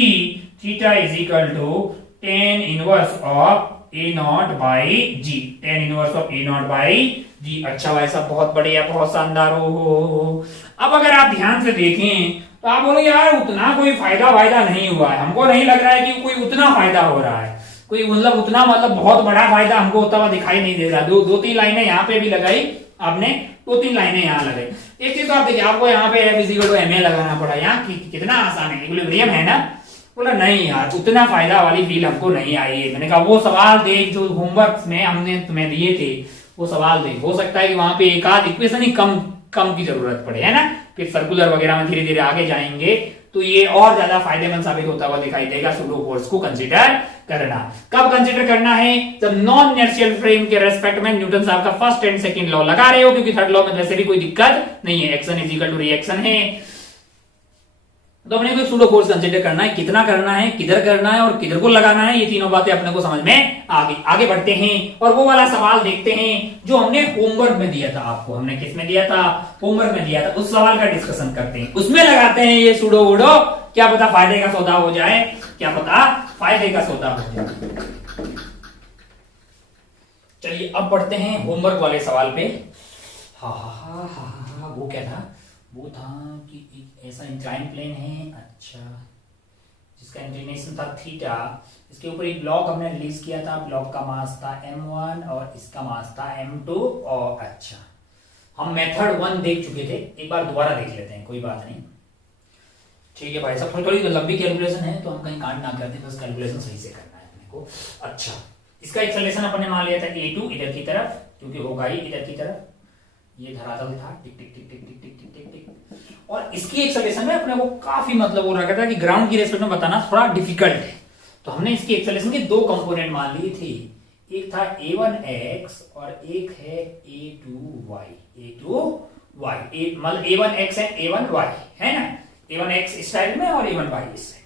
theta is equal to tan inverse of a naught by g, tan inverse of a naught by g। अच्छा भाई साहब, बहुत बढ़िया, बहुत शानदार हो। अब अगर आप ध्यान से देखें तो आप बोले यार उतना कोई फायदा नहीं हुआ है, हमको नहीं लग रहा है कि कोई उतना फायदा हो रहा है, कोई मतलब उतना मतलब बहुत बड़ा फायदा हमको होता हुआ दिखाई नहीं दे रहा। दो तीन लाइनें यहाँ पे भी लगाई आपने, दो तीन लाइनें यहाँ लगाई। एक चीज तो आप देखिए, आपको यहाँ पे F इक्वल टू ma लगाना पड़ा, यहाँ कितना आसान है, इक्विलिब्रियम है ना। बोला नहीं यार उतना फायदा वाली फील हमको नहीं आई है। मैंने कहा वो सवाल देख जो होमवर्क में हमने तुम्हें दिए थे, वो सवाल देख, हो सकता है कि वहां पे एक आध इक्वेशन ही कम की जरूरत पड़े, है ना। फिर सर्कुलर वगैरह में धीरे धीरे आगे जाएंगे तो ये और ज्यादा फायदेमंद साबित होता हुआ दिखाई देगा सूडो फोर्स को कंसीडर करना। कब कंसीडर करना है, जब नॉन इनर्शियल फ्रेम के रेस्पेक्ट में न्यूटन साहब का फर्स्ट एंड सेकंड लॉ लगा रहे हो, क्योंकि थर्ड लॉ में वैसे भी कोई दिक्कत नहीं है, action is equal to reaction है। तो अपने को सूडो फोर्स कंसीडर करना है, कितना करना है, किधर करना है और किधर को लगाना है, ये तीनों बातें अपने को समझ में आगे बढ़ते हैं और वो वाला सवाल देखते हैं जो हमने होमवर्क में दिया था आपको। हमने किस में दिया था, होमवर्क में दिया था। उस सवाल का डिस्कशन करते हैं, उसमें लगाते हैं ये सूडो वूडो, क्या पता फायदे का सौदा हो जाए, क्या पता फायदे का सौदा हो जाए। चलिए अब बढ़ते हैं होमवर्क वाले सवाल पे। हाँ, वो क्या था, वो था कि एक ऐसा इंक्लाइन प्लेन है, अच्छा, जिसका इंक्लिनेशन था थीटा, इसके ऊपर एक ब्लॉक हमने रिलीज किया था, ब्लॉक का मास था m1 और इसका मास था m2। और अच्छा, हम मेथड 1 देख चुके थे, एक बार दोबारा देख लेते हैं, कोई बात नहीं, ठीक है भाई साहब। थोड़ी लंबी कैलकुलेशन है तो हम कहीं कांड ना करते, बस कैलकुलेशन सही से करना है अपने को। अच्छा, इसका एक्सेलरेशन अपने मान लिया था a2 इधर की तरफ, क्योंकि होगा ही इधर की तरफ, ये धरातल था, टिक टिक टिक टिक टिक टिक टिक टिक टिक। और इसकी एक्सेलरेशन में अपने को काफी मतलब वो रखा था कि ग्राउंड की रेस्पेक्ट में बताना थोड़ा डिफिकल्ट है, तो हमने इसकी एक्सेलरेशन के दो कंपोनेंट मान लिए थे, एक था a1x और एक है a2y, मतलब a1x एंड a1y, है ना। A1 x स्टाइल में और A1 y इस साइड।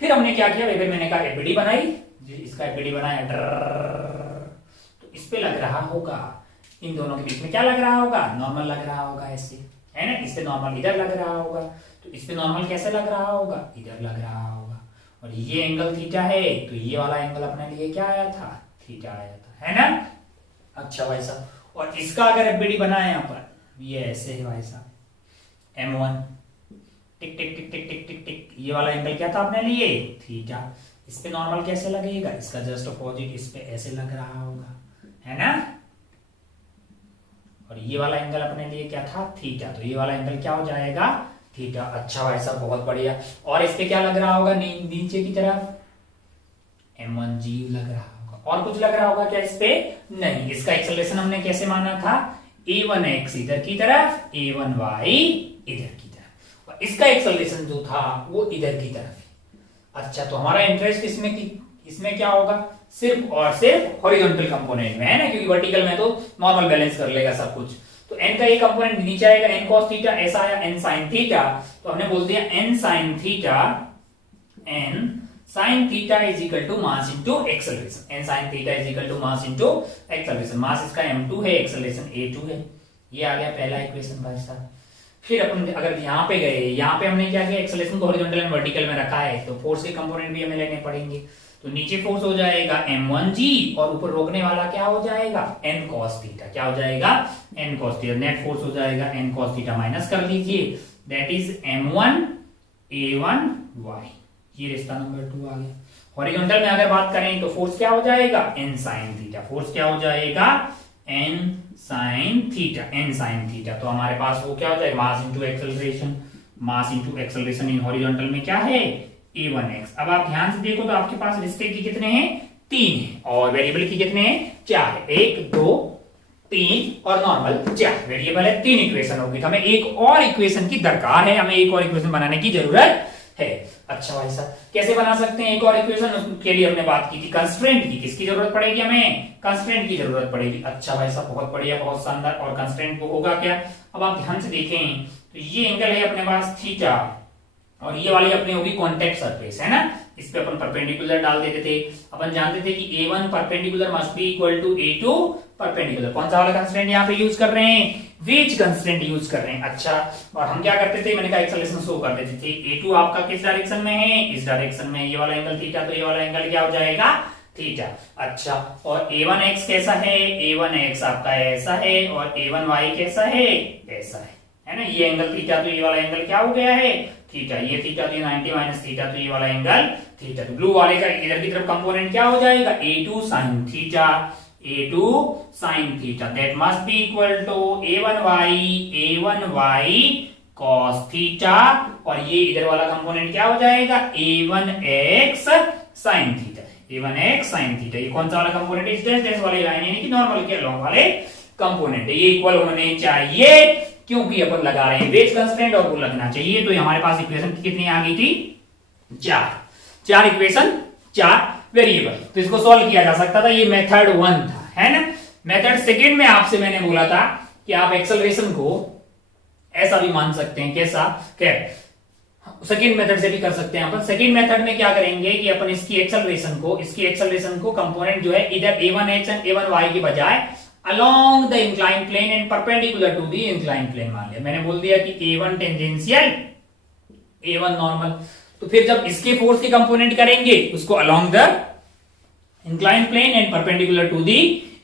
फिर हमने क्या किया, अगर मैंने कहा एफबीडी बनाई जी, इसका एफबीडी बनाया तो इस पे लग रहा होगा, इन दोनों के बीच में क्या लग रहा होगा, नॉर्मल लग रहा होगा ऐसे, है ना। इस पे नॉर्मल इधर लग रहा होगा, तो इस पे नॉर्मल कैसे लग रहा होगा, इधर लग रहा होगा। और ये एंगल थीटा है, तो ये वाला एंगल अपने लिए क्या आया था, थीटा आया था, है ना। अच्छा भाई साहब, और इसका अगर एफबीडी बनाए यहाँ पर, ये ऐसे है भाई साहब, M1 टिक टिक टिक टिक टिक टिक टिक, ये वाला एंगल क्या था अपने लिए, थीटा। इस पे नॉर्मल कैसे लगेगा, इसका जस्ट अपोजिट इस पे ऐसे लग रहा होगा, है ना। और ये वाला एंगल अपने लिए क्या था, थीटा, तो ये वाला एंगल क्या हो जाएगा, थीटा। अच्छा भाई साहब, बहुत बढ़िया। और इस पे क्या लग रहा होगा, नीचे की तरफ M1G लग रहा होगा। और कुछ लग रहा होगा क्या इस पे, नहीं। इसका एक्सेलरेशन हमने कैसे माना था, A1x इधर की तरफ, A1y इधर की तरफ, और इसका एक्सेलरेशन जो था वो इधर की तरफ। अच्छा, तो हमारा इंटरेस्ट इसमें क्या होगा, सिर्फ और सिर्फ हॉरिजॉन्टल कंपोनेंट में, है ना, क्योंकि वर्टिकल में तो नॉर्मल बैलेंस कर लेगा सब कुछ। तो n का ये कंपोनेंट नीचे आएगा, n cos थीटा, ऐसा आया n sin थीटा, तो हमने बोल दिया n sin theta is equal to mass into acceleration. n sin theta is equal to mass into acceleration. मास इसका m2 है, एक्सेलरेशन a2 है। ये आ गया पहला इक्वेशन भाई साहब। फिर अपन अगर यहाँ पे गए, यहाँ पे हमने क्या किया, एक्सेलरेशन को हॉरिजॉन्टल एंड वर्टिकल में रखा है, तो फोर्स के कंपोनेंट भी हमें लेने पड़ेंगे। तो नीचे फोर्स हो जाएगा M1G, और ऊपर रोकने वाला क्या हो जाएगा, n cos थीटा। क्या हो जाएगा, n cos theta. Net force हो जाएगा n cos थीटा, माइनस कर लीजिए, दैट इज M1 A1y। ये रिश्ता नंबर 2 आ गया। हॉरिजॉन्टल में अगर बात करें तो फोर्स क्या हो जाएगा, n sin थीटा। फोर्स क्या हो जाएगा, n sin theta, n sin theta. तो हमारे पास वो क्या हो जाएगा, मास into acceleration. Mass into acceleration in horizontal में क्या है, A1x। अब आप ध्यान से देखो तो आपके पास रिश्ते की कितने हैं, 3 है, और वेरिएबल की कितने हैं, 4 है। 1 2 3 और नॉर्मल 4 वेरिएबल है, 3 इक्वेशन होगी। तो हमें एक और इक्वेशन की दरकार है, हमें एक और इक्वेशन बनाने की जरूरत है। अच्छा भाई साहब, कैसे बना सकते हैं एक और इक्वेशन, उसके लिए हमने बात की थी कंस्ट्रेंट की। किसकी जरूरत पड़ेगी, हमें कंस्ट्रेंट की जरूरत पड़ेगी। अच्छा भाई साहब, बहुत बढ़िया, बहुत शानदार। और कंस्ट्रेंट वो होगा क्या, अब आप ध्यान से देखें तो ये एंगल है अपने पास थीटा, और ये वाली अपनी होगी कॉन्टेक्ट सरफेस, है ना। इस पे अपन परपेंडिकुलर डाल देते थे। अपन जानते थे कि A1 perpendicular must be equal to A2 perpendicular. कौन सा वाला कंस्ट्रेंट यहाँ पे यूज कर रहे हैं, वेज कंस्ट्रेंट यूज कर रहे हैं। अच्छा, और हम क्या करते थे, मैंने कहा एक्सेलरेशन शो कर देते थे। A2 आपका किस डायरेक्शन में है, इस डायरेक्शन में। ये वाला एंगल थीटा, तो ये वाला एंगल क्या हो जाएगा, थीटा। अच्छा, और A1x कैसा है, A1x आपका ऐसा है, और A1y कैसा है, ऐसा है ना। ये एंगल थीटा, तो ये वाला एंगल क्या हो गया है, थीटा। ये थीटा, तो 90 माइनस थीटा, तो ये वाला एंगल थीटा। तो ब्लू वाले का इधर की तरफ कंपोनेंट क्या हो जाएगा, A2 sin theta, A2 sin theta, that must be equal to A1y cos theta, और ये इधर वाला कंपोनेंट क्या हो जाएगा, A1x sin theta. A1x sin theta, ये कौन सा वाला कंपोनेंट, इस डैश वाली लाइन, यानी कि नॉर्मल के लॉन्ग वाले कंपोनेंट है। ये इक्वल होने चाहिए, क्योंकि अपन लगा रहे हैं वेज कंस्ट्रेंट, और वो लगना चाहिए। तो हमारे पास इक्वेशन कितनी आ गई थी, 4 इक्वेशन, 4 वेरिएबल। तो इसको सॉल्व किया जा सकता था। ये मेथड 1 था, है ना। मेथड सेकंड में आपसे मैंने बोला था कि आप एक्सेलरेशन को ऐसा भी मान सकते हैं, कैसा, सेकंड मेथड से भी कर सकते हैं अपन। सेकंड मेथड में क्या करेंगे कि अपन इसकी एक्सेलरेशन को कंपोनेंट जो है इधर A1x एंड A1y के बजाय along the inclined plane and perpendicular to the inclined plane मान लिया। मैंने बोल दिया कि A1 टेंजेंशियल, A1 नॉर्मल। तो फिर जब इसके फोर्स के कंपोनेंट करेंगे उसको along the inclined plane and perpendicular to the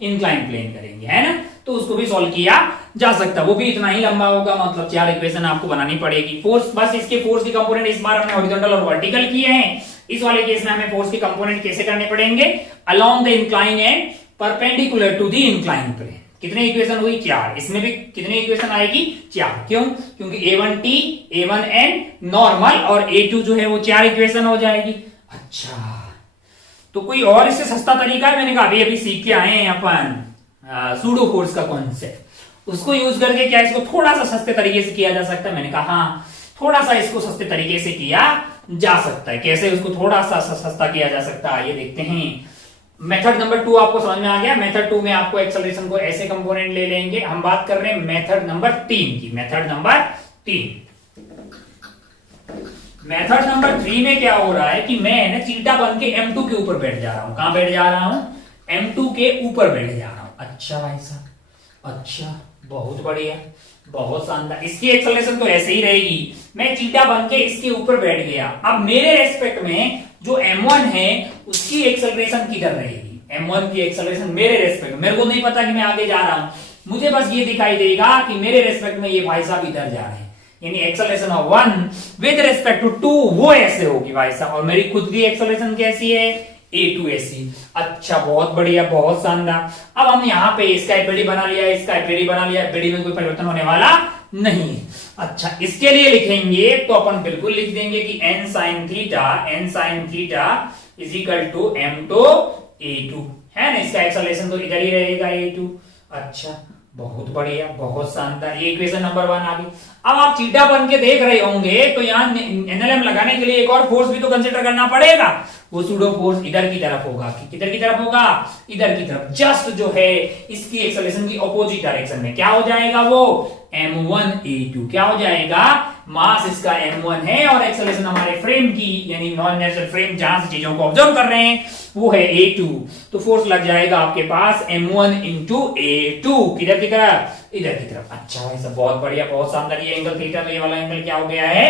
inclined plane करेंगे, है ना। तो उसको भी सॉल्व किया जा सकता है, वो भी इतना ही लंबा होगा, मतलब 4 इक्वेशन आपको बनानी पड़ेगी। फोर्स, बस इसके फोर्स के कंपोनेंट इस बार हमने हॉरिजॉन्टल और वर्टिकल किए हैं। इस वाले केस में हमें फोर्स के कंपोनेंट कैसे करने पड़ेंगे, along the incline and perpendicular to the incline plane. कितने इक्वेशन हुई, 4। इसमें भी कितने इक्वेशन आएगी, 4। क्यों, क्योंकि A1t, A1n नॉर्मल और A2 जो है वो 4 इक्वेशन हो जाएगी। अच्छा, तो कोई और इससे सस्ता तरीका है, मैंने कहा अभी सीख के आए हैं अपन सूडो फोर्स का कॉन्सेप्ट, उसको यूज करके क्या इसको थोड़ा सा सस्ते तरीके से किया जा सकता है। मैंने कहा हाँ, थोड़ा सा इसको सस्ते तरीके से किया जा सकता है। कैसे उसको थोड़ा सा सस्ता किया जा सकता है, ये देखते हैं। मेथड नंबर 2 आपको समझ में आ गया। मेथड 2 में आपको एक्सेलरेशन को ऐसे कंपोनेंट ले लेंगे। हम बात कर रहे हैं मेथड नंबर 3 की। मेथड नंबर 3, मेथड नंबर 3 में क्या हो रहा है कि मैं ना चीटा बन के M2 के ऊपर बैठ जा रहा हूं। कहां बैठ जा रहा हूं? M2 के ऊपर बैठ जा रहा हूं। अच्छा भाई साहब, अच्छा, बहुत बढ़िया, बहुत शानदार। इसकी एक्सेलरेशन तो ऐसे ही रहेगी, मैं चीटा बन के इसके ऊपर बैठ गया। अब मेरे रेस्पेक्ट में जो M1 है उसकी एक्सेलरेशन किधर रहेगी? M1 की एक्सेलरेशन मेरे रेस्पेक्ट में, मेरे को नहीं पता कि मैं आगे जा रहा हूं, मुझे बस ये दिखाई देगा कि मेरे रेस्पेक्ट में ये भाई साहब इधर जा रहे हैं, यानी acceleration of 1 with respect to 2 वो ऐसे होगी भाई साहब। और मेरी खुद की एक्सेलरेशन कैसी है? A2 ऐसी। अच्छा, बहुत बढ़िया, बहुत शानदार। अब हम यहाँ पे इसका एपीडी बना लिया, इसका एपीडी बना लिया, एपीडी में कोई परिवर्तन होने वाला नहीं है। अच्छा, इसके लिए लिखेंगे तो अपन बिल्कुल लिख देंगे कि n sin theta is equal to M2 A2 है ना। इसका एक्सेलरेशन तो इधर ही रहेगा A2। अच्छा, बहुत बढ़िया, बहुत शानदार, ये इक्वेशन नंबर 1 आ गई। अब आप चीटा बन के देख रहे होंगे तो यहाँ एनएलएम लगाने के लिए एक और फोर्स भी तो कंसीडर करना पड़ेगा। वो सूडो फोर्स इधर की तरफ होगा कि किधर की तरफ होगा? इधर की तरफ। जस्ट जो है इसकी एक्सेलरेशन की ऑपोजिट डायरेक्शन में क्या हो जाएगा? वो M1 A2 क्या हो जाएगा? मास इसका M1 है और एक्सेलरेशन हमारे फ्रेम की यानी नॉन नेचुरल फ्रेम जहां से चीजों को ऑब्जर्व कर रहे हैं वो है A2। तो फोर्स लग जाएगा आपके पास M1 इंटू A2 किधर की तरफ? इधर की तरफ। अच्छा भाई सब, बहुत बढ़िया, बहुत शानदार। ये एंगल थीटा, तो ये वाला एंगल क्या हो गया है?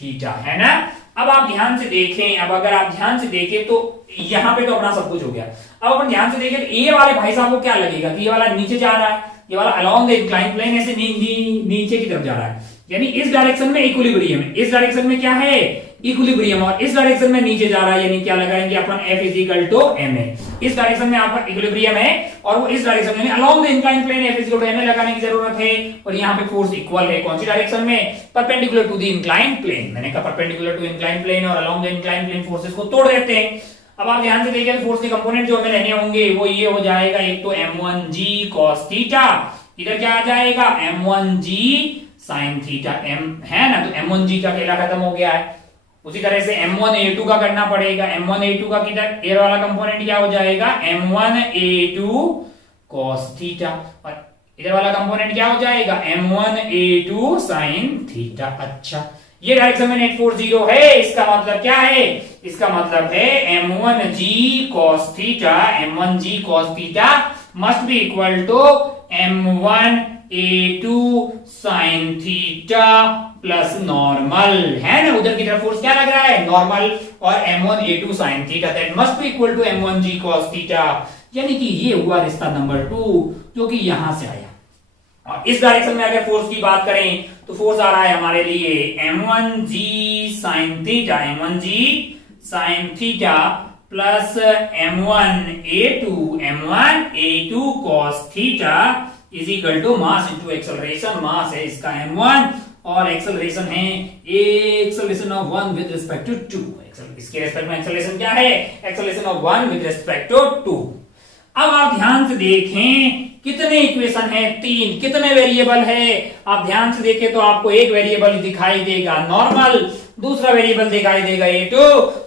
थीटा, है ना। अब आप ध्यान से देखें, अब अगर आप ध्यान से देखें तो यहां पे तो अपना सब कुछ हो गया। अब अपन ध्यान से देखें तो ये वाले भाई साहब को क्या लगेगा कि ये वाला नीचे जा रहा है, ये वाला अलोंग द इंक्लाइन प्लेन ऐसे नीचे की तरफ जा रहा है, यानी इस डायरेक्शन में इक्विलिब्रियम है, इस डायरेक्शन में क्या है? इक्विलिब्रियम। और इस डायरेक्शन में नीचे जा रहा है, यानी क्या लगाएंगे अपन? F is equal to ma। इस डायरेक्शन में आपका इक्विलिब्रियम है और वो इस डायरेक्शन में along the incline plane F is equal to ma लगाने की जरूरत है। और यहाँ पे फोर्स इक्वल है कौन सी डायरेक्शन में? Perpendicular to the incline plane. मैंने कहा परपेंडिकुलर टू इंक्लाइन प्लेन और along the incline plane forces को तोड़ देते हैं। अब आप ध्यान से देखिए फोर्स के कंपोनेंट जो हमें लेने होंगे वो ये हो जाएगा, एक तो M1g cos थीटा, इधर क्या आ जाएगा? M1g sin थीटा, m है ना, तो M1g का अकेला खत्म हो गया है। उसी तरह से M1A2 का करना पड़ेगा। M1A2 का किधर एयर वाला कंपोनेंट क्या हो जाएगा? M1A2 cos थीटा, और इधर वाला कंपोनेंट क्या हो जाएगा? M1A2 sin theta. अच्छा, ये डायरेक्शन में नेट फोर्स 0 है, इसका मतलब क्या है? इसका मतलब है M1g cos theta, M1g cos theta must be equal to M1A2 sin theta plus normal, है ना। उधर की तरफ फोर्स क्या लग रहा है? नॉर्मल। और M1A2 sin theta that must be equal to M1g cos theta, यानी कि ये हुआ रिश्ता नंबर 2 जो कि यहां से आया। और इस डायरेक्शन में अगर फोर्स की बात करें तो फोर्स आ रहा है हमारे लिए M1g sin theta, M1g sin theta plus M1A2 cos theta is equal to mass into acceleration. Mass है इसका M1 और एक्सेलरेशन है acceleration of 1 with respect to 2। इसके रिस्पेक्ट में एक्सेलरेशन क्या है? Acceleration of 1 with respect to 2। अब आप ध्यान से देखें कितने इक्वेशन है? 3। कितने वेरिएबल है? आप ध्यान से देखें तो आपको एक वेरिएबल दिखाई देगा नॉर्मल, दूसरा वेरिएबल दिखाई देगा A2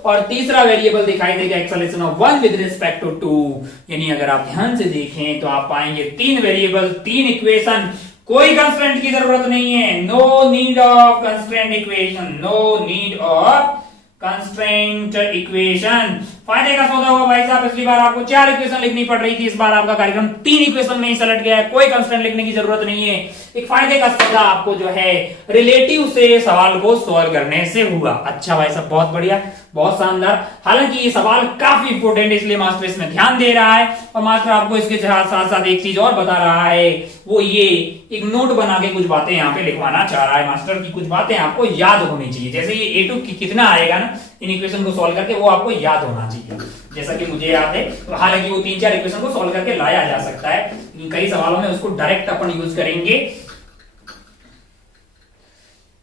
और तीसरा वेरिएबल दिखाई देगा acceleration of 1 with respect to 2। यानी अगर आप ध्यान से देखें तो आप पाएंगे 3 वेरिएबल, 3 इक्वेशन, कोई कंस्ट्रेंट की जरूरत नहीं है। No need of constraint equation, no need of constraint equation. फायदे का सौदा हुआ भाई साहब। पिछली बार आपको 4 इक्वेशन लिखनी पड़ रही थी, इस बार आपका कार्यक्रम 3 इक्वेशन में ही सलट गया है, कोई कंस्ट्रेंट लिखने की जरूरत नहीं है। एक फायदे का सौदा आपको जो है रिलेटिव से सवाल को सॉल्व करने से हुआ। अच्छा भाई साहब, बहुत बढ़िया, बहुत शानदार। हालांकि ये सवाल काफी इंपोर्टेंट है, इसलिए मास्टर इसमें ध्यान दे रहा है और मास्टर आपको इसके साथ साथ एक चीज और बता रहा है, वो ये एक नोट बना के कुछ बातें यहाँ पे लिखवाना चाह रहा है मास्टर की। कुछ बातें आपको याद होनी चाहिए, जैसे ये A2 कितना आएगा ना इन इक्वेशन को सॉल्व करके, वो आपको याद होना चाहिए, जैसा कि मुझे याद है। तो हालांकि वो 3-4 इक्वेशन को सॉल्व करके लाया जा सकता है, कई सवालों में उसको डायरेक्ट अपन यूज करेंगे।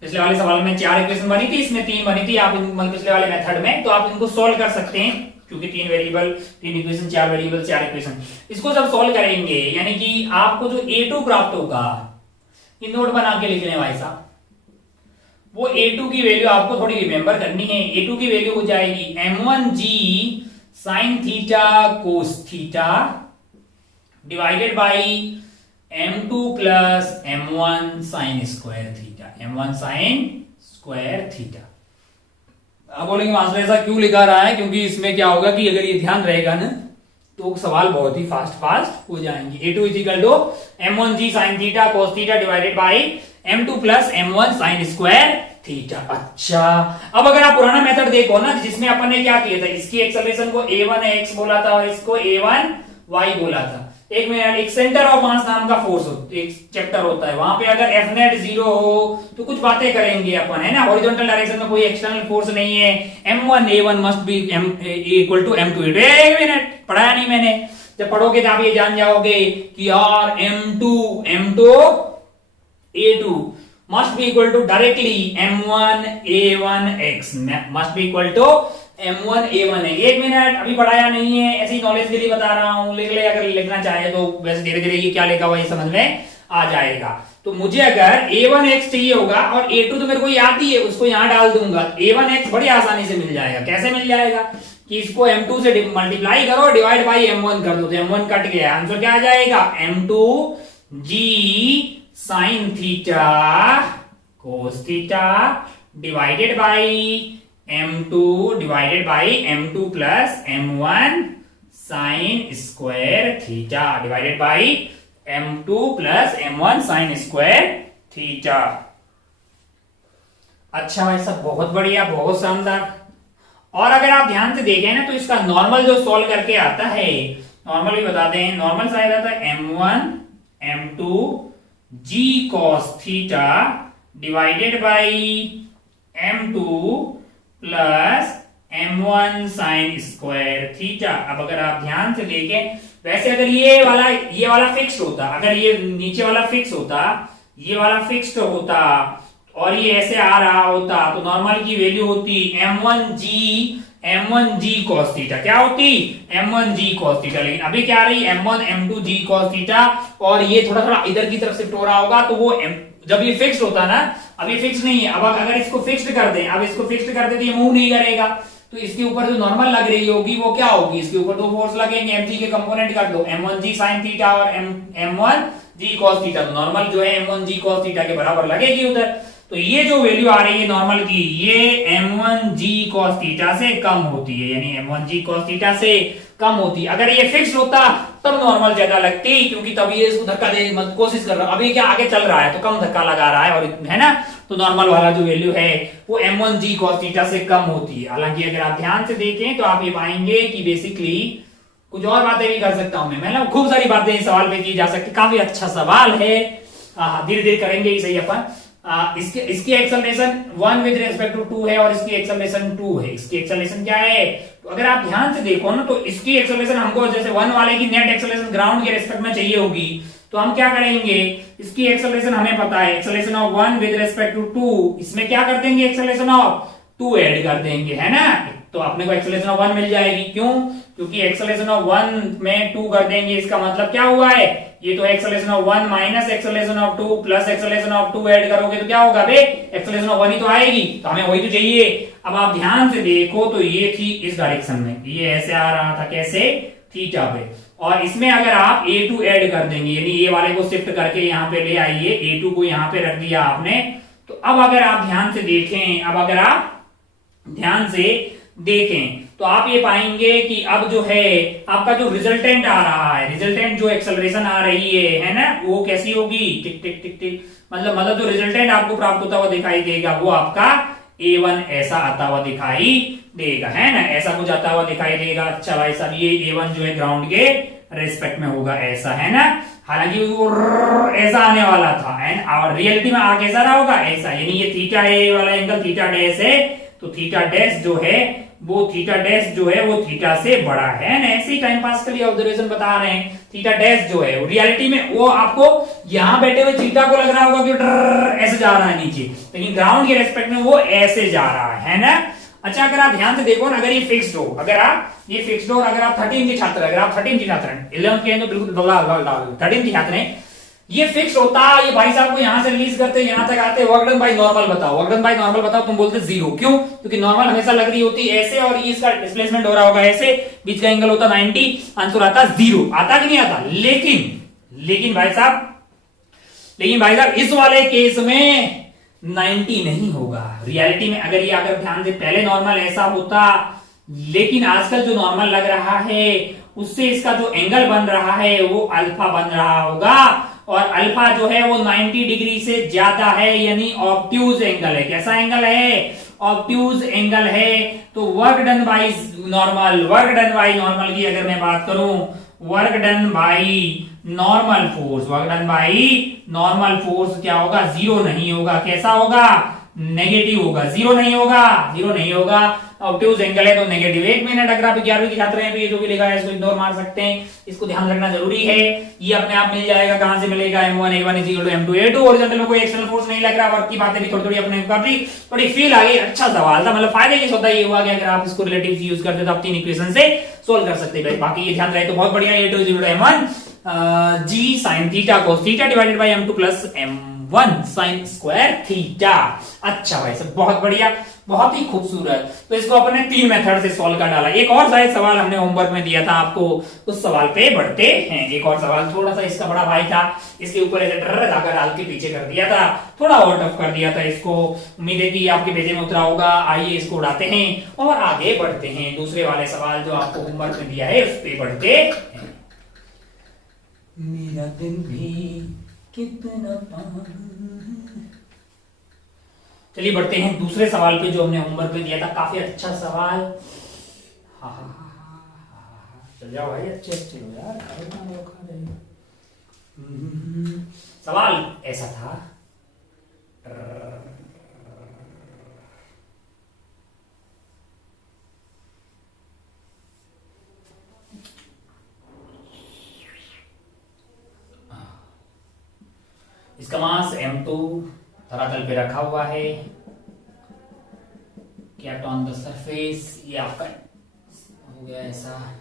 पिछले वाले सवाल में 4 इक्वेशन बनी थी, इसमें 3 बनी थी। आप पिछले वाले मेथड में तो आप इनको सॉल्व कर सकते हैं, क्योंकि 3 वेरिएबल 3 इक्वेशन, 4 वेरिएबल 4 इक्वेशन। इसको जब सॉल्व करेंगे यानी कि आपको जो A2 प्राप्त होगा, ये नोट बना के लिख लें भाई साहब। वो A2 की वैल्यू आपको थोड़ी रिमेंबर करनी है। A2 की वैल्यू हो जाएगी M1g sin theta cos theta divided by M2 plus M1 sin square theta, M1 sin square theta. अब बोलेंगे मास्टर ऐसा क्यों लिखा रहा है, क्योंकि इसमें क्या होगा कि अगर ये ध्यान रहेगा ना तो सवाल बहुत ही फास्ट हो जाएंगे। a2 is equal to m1g sine theta cos theta divided by m2 plus m1 sine square theta. अच्छा, अब अगर आप पुराना मेथड देखो ना, जिसमें अपन ने क्या किया था, इसकी एक्सेलरेशन को a1x बोला था और इसको a1y बोला था। एक मिनट, एक सेंटर ऑफ मास नाम का फोर्स एक चैप्टर होता है, वहां पे अगर एफ नेट 0 हो तो कुछ बातें करेंगे अपन, है ना। हॉरिजॉन्टल डायरेक्शन में कोई एक्सटर्नल फोर्स नहीं है, m1 a1 must be equal to m2। एक मिनट, पढ़ाया नहीं मैंने, जब पढ़ोगे तो आप ये जान जाओगे कि यार m2 a2 must be equal to directly m1 a1x must be equal to m1 a1x। एक मिनट, अभी पढ़ाया नहीं है, ऐसी नॉलेज के लिए बता रहा हूं, लिख ले अगर लिखना चाहे तो। वैसे धीरे धीरे ये क्या लिखा हुआ ये समझ में आ जाएगा। तो मुझे अगर a1x चाहिए होगा और a2 तो मेरे को याद ही है, उसको यहां डाल दूंगा, a1x बड़ी आसानी से मिल जाएगा। कैसे मिल जाएगा कि इसको m2 से मल्टीप्लाई करो, डिवाइड बाई m1 कर दो, तो m1 कट गया, आंसर क्या आ जाएगा m2 g sine theta cos theta divided by m2 divided by m2 plus m1 sine square theta divided by m2 plus m1 sine square theta. अच्छा भाई साहब, बहुत बढ़िया, बहुत शानदार। और अगर आप ध्यान से देखें ना तो इसका नॉर्मल जो सॉल्व करके आता है, नॉर्मल भी बताते हैं, नॉर्मल साइड आता है m1 m2 g cos theta divided by m2 plus m1 sine square theta. अब अगर आप ध्यान से देखें, वैसे अगर ये वाला फिक्स्ड होता, अगर ये नीचे वाला फिक्स होता, ये वाला फिक्स्ड होता और ये ऐसे आ रहा होता तो नॉर्मल की वैल्यू होती m1g cos थीटा। क्या होती? m1g cos theta. लेकिन अभी क्या आ रही? m1 m2g cos थीटा, और ये थोड़ा थोड़ा इधर की तरफ शिफ्ट हो रहा होगा, तो वो जब ये फिक्स्ड होता ना, अभी फिक्स नहीं है, अब अगर इसको फिक्स्ड कर दें, अब इसको फिक्स्ड कर दे तो ये मूव नहीं करेगा, तो इसके ऊपर जो नॉर्मल लग रही होगी वो क्या होगी? इसके ऊपर दो फोर्स लगेंगे, mg के कंपोनेंट कर दो, m1g sin थीटा और m1g cos थीटा। तो नॉर्मल जो है m1g cos थीटा के बराबर लगेगी उधर। तो ये जो वैल्यू आ रही है नॉर्मल की, ये m1g cos थीटा से कम होती है, यानी m1g cos थीटा से कम होती। अगर ये फिक्स होता तब नॉर्मल ज्यादा लगती, क्योंकि तब ये इसको धक्का देने की कोशिश कर रहा है, अभी क्या आगे चल रहा है तो कम धक्का लगा रहा है, और है ना, तो नॉर्मल वाला जो वैल्यू है वो m1g cos थीटा से कम होती है। हालांकि अगर आप ध्यान से देखें तो आप ये पाएंगे कि बेसिकली कुछ और बातें भी कर सकता हूं मैं, मतलब खूब सारी बातें इस सवाल पे की जा सकती। काफी अच्छा सवाल है, धीरे धीरे करेंगे ही सही अपन। इसकी एक्सेलरेशन 1 विद रेस्पेक्ट टू 2 है और इसकी एक्सेलरेशन 2 है। इसकी एक्सेलरेशन क्या है? तो अगर आप ध्यान से देखो ना, तो इसकी एक्सेलरेशन हमको जैसे 1 वाले की नेट एक्सेलरेशन ग्राउंड के रेस्पेक्ट में चाहिए होगी, तो हम क्या करेंगे, इसकी एक्सेलरेशन हमें पता है, acceleration of 1 with respect to 2, इसमें क्या कर देंगे, एक्सेलरेशन ऑफ 2 ऐड कर देंगे, है ना, तो अपने को एक्सेलरेशन ऑफ 1 मिल जाएगी। क्यों? क्योंकि एक्सेलरेशन ऑफ 1 में 2 कर देंगे, इसका मतलब क्या हुआ है, ये तो acceleration of 1 minus acceleration of 2 plus acceleration of 2 add करोगे तो क्या होगा बे, एक्सेलरेशन ऑफ 1 ही तो आएगी, तो हमें वही तो चाहिए। अब आप ध्यान से देखो तो ये थी इस डायरेक्शन में, ये ऐसे आ रहा था, कैसे, थीटा पे, और इसमें अगर आप a2 ऐड कर देंगे, यानी ये वाले को शिफ्ट करके यहाँ पे ले आइए, a2 को यहाँ पे रख दिया आपने, तो अब अगर आप ध्यान से देखें, अब अगर आप ध्यान से देखें तो आप ये पाएंगे कि अब जो है आपका जो रिजल्टेंट आ रहा है, रिजल्टेंट जो एक्सेलरेशन आ रही है ना, वो कैसी होगी, टिक टिक टिक टिक, मतलब जो रिजल्टेंट आपको प्राप्त होता हुआ दिखाई देगा वो आपका a1 ऐसा आता हुआ दिखाई देगा, है ना, ऐसा कुछ आता हुआ दिखाई देगा। अच्छा भाई साहब, ये a1 जो है ग्राउंड के रेस्पेक्ट में होगा, ऐसा, है ना, हालांकि वो ऐसा आने वाला था, और रियलिटी में आ कैसा रहा होगा, ऐसा, यानी ये थीटा ए वाला एंगल थीटा डैश है, तो थीटा डैश जो है वो थीटा डैश जो है वो थीटा से बड़ा है ना, ऐसे ही टाइम पास के लिए ऑब्जर्वेशन बता रहे हैं। थीटा डैश जो है रियलिटी में वो आपको यहां बैठे हुए थीटा को लग रहा होगा कि ऐसे जा रहा है नीचे, लेकिन ग्राउंड के रेस्पेक्ट में वो ऐसे जा रहा है ना। अच्छा, अगर आप ध्यान से देखो ना, अगर ये फिक्स्ड हो, अगर आप ये फिक्स्ड हो, अगर आप 13 के छात्र, अगर आप 13 के छात्र हैं, 11 के हैं तो बिल्कुल 13 के छात्र हैं, ये फिक्स होता, ये भाई साहब को यहां से रिलीज करते, यहां तक आते, वर्क डन बाय नॉर्मल बताओ, वर्क डन बाय नॉर्मल बताओ, तुम बोलते 0, क्यों? क्योंकि नॉर्मल हमेशा लग रही होती ऐसे, और इसका डिस्प्लेसमेंट हो रहा होगा ऐसे, बीच का एंगल होता 90, आंसर आता 0, आता कि नहीं आता? लेकिन भाई साहब इस वाले केस में 90 नहीं होगा। रियलिटी में अगर ये अगर ध्यान से पहले नॉर्मल ऐसा होता, लेकिन आजकल जो नॉर्मल लग रहा है उससे इसका जो एंगल बन रहा है वो अल्फा बन रहा होगा, और अल्फा जो है वो 90 डिग्री से ज्यादा है, यानी ऑब्ट्यूज एंगल है। कैसा एंगल है? ऑब्ट्यूज एंगल है। तो work done by normal, work done by normal की अगर मैं बात करूं, work done by normal force, work done by normal force क्या होगा? जीरो नहीं होगा। कैसा होगा? नेगेटिव होगा। जीरो नहीं होगा, जीरो नहीं होगा। ऑब्ट्यूज एंगल है तो नेगेटिव। 1 मिनट अगर आप 11वीं के छात्र हैं तो ये जो भी लिखा है इसको इग्नोर मार सकते हैं, इसको ध्यान रखना जरूरी है। ये अपने आप मिल जाएगा। कहां से मिलेगा? M1 A1 M2 A2। Horizontal में कोई एक्सटर्नल फोर्स नहीं लग रहा। वर्क की बातें भी थोड़ी थोड़ी अपने काफी थोड़ी फील आ गई। अच्छा सवाल था, मतलब फायदे किस होता है ये हुआ कि अगर आप इसको रिलेटिव यूज करते तो आप 3 इक्वेशन से सोल्व कर सकते हैं। बाकी ये ध्यान रहे तो बहुत बढ़िया। A2 M1 G sin theta cos theta divided by M2 plus M1 sin square theta. अच्छा भाई सब बहुत बढ़िया, बहुत ही खूबसूरत। तो इसको अपने 3 मेथड से सॉल्व कर डाला। एक और शायद सवाल हमने होमवर्क में दिया था आपको, उस सवाल पे बढ़ते हैं। एक और सवाल थोड़ा सा इसका बड़ा भाई था, इसके ऊपर ऐसे डर धागा डाल के पीछे कर दिया था, थोड़ा और टफ कर दिया था इसको। उम्मीद है कि आपके पेजे में उतरा होगा। आइए इसको उड़ाते हैं और आगे बढ़ते हैं। दूसरे वाले सवाल जो आपको होमवर्क में दिया है उस पे बढ़ते हैं। मेरा दिल भी कितना चलिए बढ़ते हैं दूसरे सवाल पे जो हमने होमवर्क में दिया था। काफी अच्छा सवाल। चल जाओ भाई, अच्छे अच्छे हो यार। सवाल ऐसा था, इसका मास M2 धरातल पे रखा हुआ है, केप्ट ऑन द सरफेस। ये आपका हो गया ऐसा,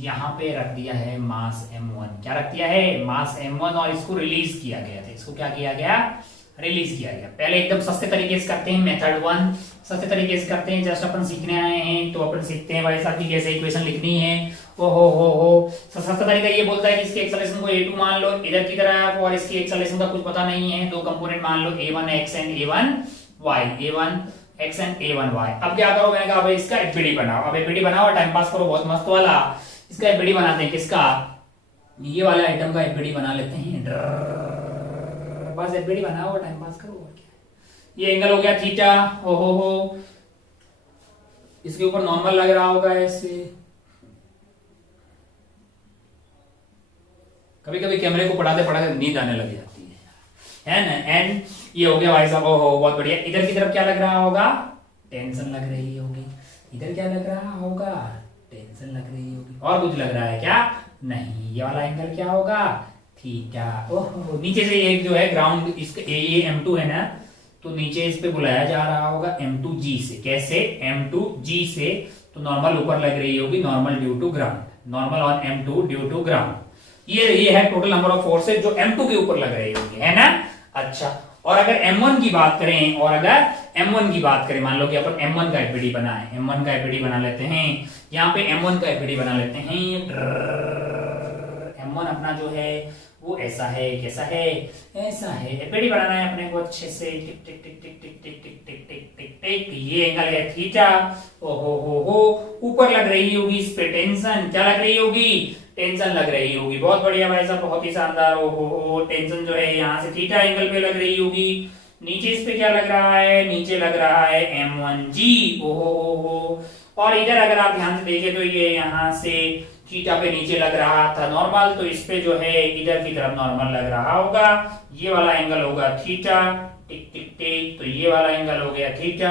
यहां पे रख दिया है मास M1। क्या रख दिया है? मास M1, और इसको रिलीज किया गया था। इसको क्या किया गया? रिलीज किया गया। पहले एकदम सस्ते तरीके से करते हैं, मेथड 1 सस्ते तरीके से करते हैं। जस्ट अपन सीखने आए हैं तो अपन सीखते हैं भाई साहब की कैसे इक्वेशन लिखनी है। ओ हो सस्ता तरीका ये बोलता है कि इसके एक्सेलरेशन को A2 मान लो इधर की तरफ, और इसकी एक्सेलरेशन का कुछ पता नहीं है। 2 कंपोनेंट मान लो A1 x and A1 y, A1 x and A1 y। अब क्या करो? मैंने कहा भाई इसका एफबीडी बनाओ। अब एफबीडी बनाओ, टाइम पास करो बहुत मस्त वाला। इसका एफबीडी बनाते हैं। किसका? ये वाला आइटम का एफबीडी बना लेते हैं। बस एफबीडी बनाओ, टाइम पास करो। और क्या, ये एंगल हो गया थीटा। ओ हो इसके ऊपर नॉर्मल लग रहा होगा ऐसे। कभी कभी कैमरे को पढ़ाते पढ़ाते नींद आने लग जाती है ना। एंड ये हो गया भाई साहब। ओहो बहुत बढ़िया। इधर की तरफ क्या लग रहा होगा? टेंशन लग रही होगी। इधर क्या लग रहा होगा? टेंशन लग रही होगी। और कुछ लग रहा है क्या? नहीं। ये वाला एंगल क्या होगा? थीटा। ओहो नीचे से एक जो है ग्राउंड, इसका ये M2 है ना, तो नीचे इस पे बुलाया जा रहा होगा M2G से। कैसे? M2G से। तो नॉर्मल ऊपर लग रही होगी, normal due to ground, normal on M2 due to ground. ये है टोटल नंबर ऑफ फोर्सेज जो M2 के ऊपर लग रही होगी, है ना। अच्छा, और अगर M1 की बात करें, मान लो कि अपन M1 का एफबीडी बना है, M1 का एफबीडी बना लेते हैं। यहाँ पे M1 का एफबीडी बना लेते हैं। M1 अपना जो है वो ऐसा है। कैसा है? ऐसा है। एफबीडी बनाना है अपने को अच्छे से। टिक टिक टिक टिक टिक टिक टिक टिक टिक टिक टिक। ये एंगल है थीटा। ओ हो ऊपर लग रही होगी इस पे टेंशन। क्या लग रही होगी? टेंशन लग रही होगी। बहुत बढ़िया भाई साहब, बहुत ही शानदार। ओ हो टेंशन जो है यहाँ से थीटा एंगल पे लग रही होगी। नीचे इस पे क्या लग रहा है? नीचे लग रहा है M1G। ओ हो। और इधर अगर आप ध्यान से देखें तो ये यहाँ से थीटा पे नीचे लग रहा था नॉर्मल, तो इस पे जो है इधर की तरफ नॉर्मल लग रहा होगा। ये वाला एंगल होगा थीटा। टिक टिक टिक। तो ये वाला एंगल हो गया थीटा,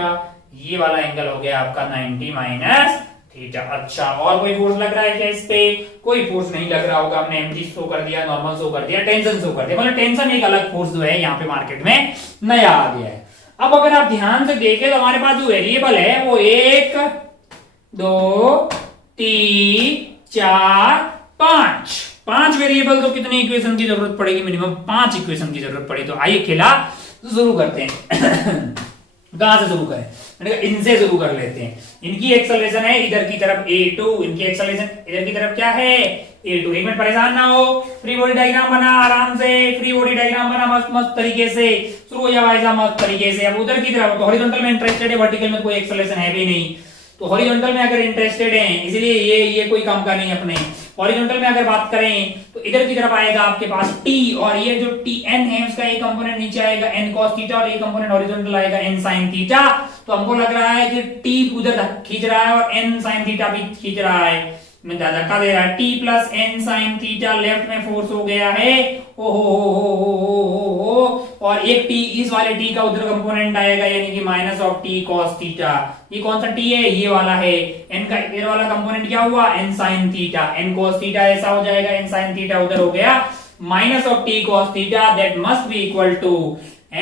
ये वाला एंगल हो गया आपका 90 माइनस थीटा। अच्छा, और कोई फोर्स लग रहा है क्या इस पे? कोई फोर्स नहीं लग रहा होगा। हमने mg शो कर दिया, नॉर्मल शो कर दिया, टेंशन शो कर दिया। मतलब टेंशन एक अलग फोर्स जो है यहाँ पे मार्केट में नया आ गया है। अब अगर आप ध्यान से देखें तो हमारे पास जो वेरिएबल है वो 1 2 3 4 5 वेरिएबल। तो कितनी इक्वेशन की जरूरत पड़ेगी? मिनिमम 5 इक्वेशन की जरूरत पड़ेगी। तो आइए खेला शुरू करते हैं। कहां से शुरू करें? इनसे शुरू कर लेते हैं। इनकी एक्सेलरेशन है इधर की तरफ A2, इनकी एक्सेलरेशन इधर की तरफ क्या है? A2। एक मिनट परेशान ना हो, फ्री बॉडी डायग्राम बना आराम से, फ्री बॉडी डायग्राम बना मस्त मस्त तरीके से, शुरू हो जा भाई साहब मस्त तरीके से। अब उधर की तरफ तो हॉरिजॉन्टल में इंटरेस्टेड है, वर्टिकल में कोई एक्सेलरेशन है भी नहीं, तो हॉरिजॉन्टल में अगर इंटरेस्टेड हैं इसलिए ये कोई काम का नहीं अपने। हॉरिजॉन्टल में अगर बात करें तो इधर की तरफ आएगा आपके पास t, और ये जो tn है उसका एक कंपोनेंट नीचे आएगा n cos थीटा, और एक कंपोनेंट हॉरिजॉन्टल आएगा n sin थीटा। तो हमको लग रहा है कि t उधर खींच रहा है और n sin थीटा भी खींच रहा है, मैं धक्का दे रहा है। t plus n sin theta left में फोर्स हो गया है, ओ और एक t इस वाले t का उधर कंपोनेंट आएगा यानी कि minus of t cos theta. ये कौन सा t है, ये वाला है। n का इधर वाला कंपोनेंट क्या हुआ, n sin theta, n cos theta ऐसा हो जाएगा, n sin थीटा उधर हो गया minus of t cos theta, that must be equal to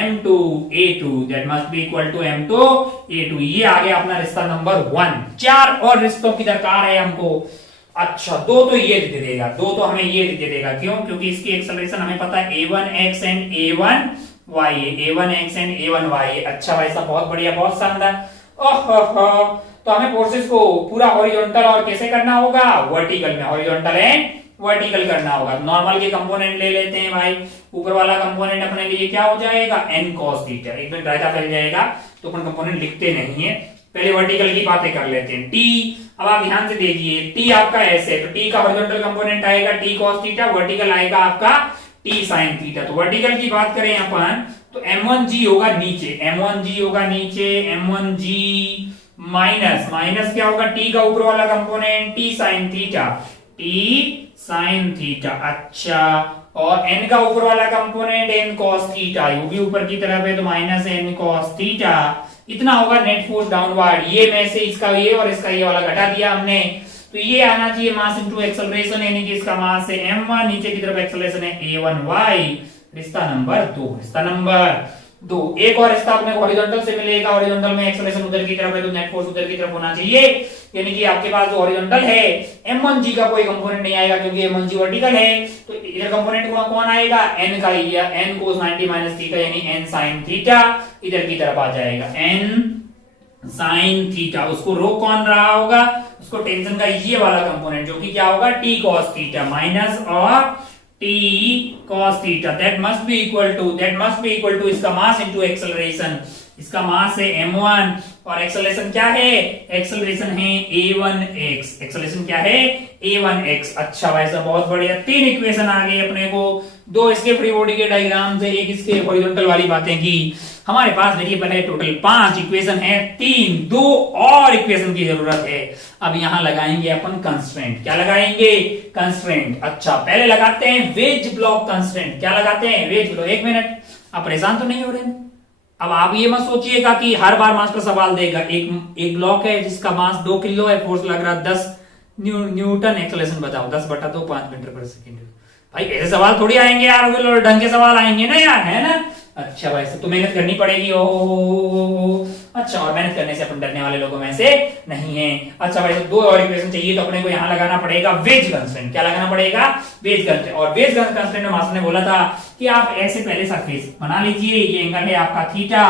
m2 a2, that must be equal to m2 a2। ये आ गया अपना रिश्ता नंबर 1। 4 और रिश्तों की दरकार है हमको। अच्छा, दो तो ये दे देगा, दो तो हमें ये दे देगा, क्यों, क्योंकि इसकी एक्सेलरेशन हमें पता है a1x and a1y, a1x and a1y। अच्छा भाई साहब बहुत बढ़िया, बहुत शानदार। ओह, तो हमें फोर्सेस को पूरा हॉरिजॉन्टल और कैसे करना होगा, वर्टिकल में, हॉरिजॉन्टल एंड वर्टिकल करना होगा। नॉर्मल के कंपोनेंट ले लेते हैं भाई, ऊपर वाला कंपोनेंट अपने लिए क्या हो जाएगा, n cos थीटा। एक मिनट रायता फैल जाएगा तो अपन कंपोनेंट लिखते नहीं है, पहले वर्टिकल की बातें कर लेते हैं। t, अब आप ध्यान से देखिए, t आपका ऐसे, तो t का हॉरिजॉन्टल कंपोनेंट आएगा t cos थीटा, वर्टिकल आएगा आपका t sin थीटा। तो वर्टिकल की बात करें अपन तो m1g होगा नीचे, m1g होगा नीचे, m1g माइनस क्या होगा, t का ऊपर वाला component t sin theta, t sin theta. अच्छा, और n का ऊपर वाला कंपोनेंट n cos थीटा, वो भी ऊपर की तरफ है तो माइनस n cos थीटा। इतना होगा नेट फोर्स डाउनवर्ड। ये में से इसका ये और इसका ये वाला घटा दिया हमने, तो ये आना चाहिए मास इनटू एक्सेलरेशन, यानी कि इसका मास है m1, नीचे की तरफ एक्सेलरेशन है a1y। रिश्ता नंबर 2, रिश्ता नंबर 2। एक और रिश्ता अपने हॉरिजॉन्टल से मिलेगा, हॉरिजॉन्टल में एक्सेलरेशन उधर की तरफ है तो नेट फोर्स उधर की तरफ होना चाहिए, यानी कि आपके पास जो हॉरिजॉन्टल है m1g का कोई कंपोनेंट नहीं आएगा क्योंकि m1g वर्टिकल है, तो इधर कंपोनेंट कौन आएगा, n का, या n cos 90 माइनस थीटा यानी n sin थीटा इधर की तरफ आ जाएगा, n sin थीटा। उसको रोक कौन रहा होगा, उसको टेंशन का ये वाला कंपोनेंट जो कि क्या होगा, t cos थीटा माइनस और t cos theta, that must be equal to इसका मास इनटू एक्सेलरेशन। इसका मास है m1 और एक्सेलरेशन क्या है, एक्सेलरेशन है a1x, एक्सेलरेशन क्या है a1x। अच्छा भाई साहब बहुत बढ़िया, 3 इक्वेशन आ गए अपने को, 2 इसके फ्री बॉडी के डायग्राम से, एक इसके हॉरिजॉन्टल वाली बातें की। हमारे पास वेरिएबल है टोटल 5, इक्वेशन है 3, 2 और इक्वेशन की जरूरत है। अब यहां लगाएंगे अपन कंस्ट्रेंट, क्या लगाएंगे, कंस्ट्रेंट। अच्छा पहले लगाते हैं वेज ब्लॉक कंस्ट्रेंट। क्या लगाते हैं, वेज ब्लॉक। एक मिनट, आप परेशान तो नहीं हो रहे? अब आप ये मत सोचिएगा कि हर बार मास्टर सवाल देगा। एक ब्लॉक है जिसका मास 2 किलो है, फोर्स लग रहा है 10 न्यूटन, एक्सेलरेशन बताओ 10/2 5 मीटर पर सेकेंड। भाई ऐसे सवाल थोड़ी आएंगे यार, ढंग के सवाल आएंगे ना यार, है ना। अच्छा भाई तो मेहनत करनी पड़ेगी। ओ अच्छा, और मेहनत करने से अपन डरने वाले लोगों में से नहीं है। अच्छा भाई तो 2 और इक्वेशन चाहिए, तो अपने को यहाँ लगाना पड़ेगा वेज कंस्ट्रेंट। क्या लगाना पड़ेगा, वेज कंस्ट्रेंट। और वेज कंस्ट्रेंट में मास्टर ने बोला था कि आप ऐसे पहले सरफेस बना लीजिए, ये एंगल है आपका थीटा,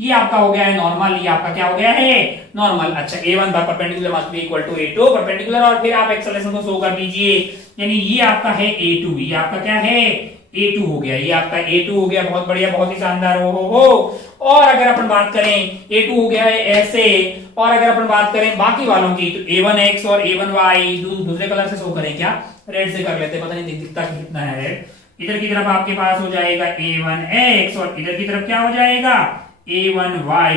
ये आपका हो गया है नॉर्मल, ये आपका क्या हो गया है नॉर्मल। अच्छा a1 perpendicular must be equal to a2 perpendicular, और फिर आप एक्सेलरेशन को शो कर दीजिए, यानी ये आपका है a2, ये आपका क्या है a2 हो गया, ये आपका a2 हो गया। बहुत बढ़िया, बहुत ही शानदार। हो। और अगर अपन बात करें a2 हो गया है ऐसे, और अगर अपन बात करें बाकी वालों की तो a1x और a1y दूसरे कलर से शो करें, क्या रेड से कर लेते, पता नहीं दिखता कितना है रेड। इधर की तरफ आपके पास हो जाएगा a1x और इधर की तरफ क्या हो जाएगा a1y।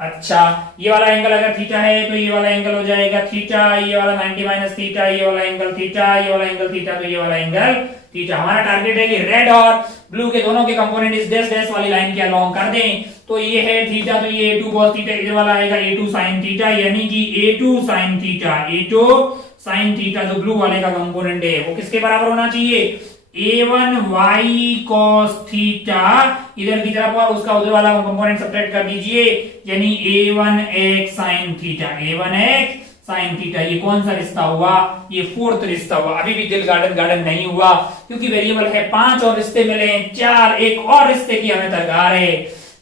अच्छा ये वाला एंगल अगर थीटा है तो ये वाला एंगल हो जाएगा थीटा, ये वाला 90 माइनस थीटा, ये वाला एंगल थीटा, ये वाला एंगल थीटा, तो ये वाला एंगल थीटा। हमारा टारगेट है कि रेड और ब्लू के दोनों के कंपोनेंट इस डैश डैश वाली लाइन के अलोंग कर दें। तो ये है थीटा, तो ये a2 cos थीटा, इधर वाला आएगा a2 sin थीटा, यानी कि a2 sin theta, a2 sin theta जो ब्लू वाले का कंपोनेंट है वो किसके बराबर होना चाहिए, a1y cos थीटा इधर की तरफ, और उसका उधर वाला कंपोनेंट सब्ट्रैक्ट कर दीजिए, यानी a1x sin theta, a1x sin theta. ये कौन सा रिश्ता हुआ, ये 4th रिश्ता हुआ। अभी भी दिल गार्डन नहीं हुआ, क्योंकि वेरिएबल है 5 और रिश्ते मिले हैं 4, एक और रिश्ते की हमें दरकार है।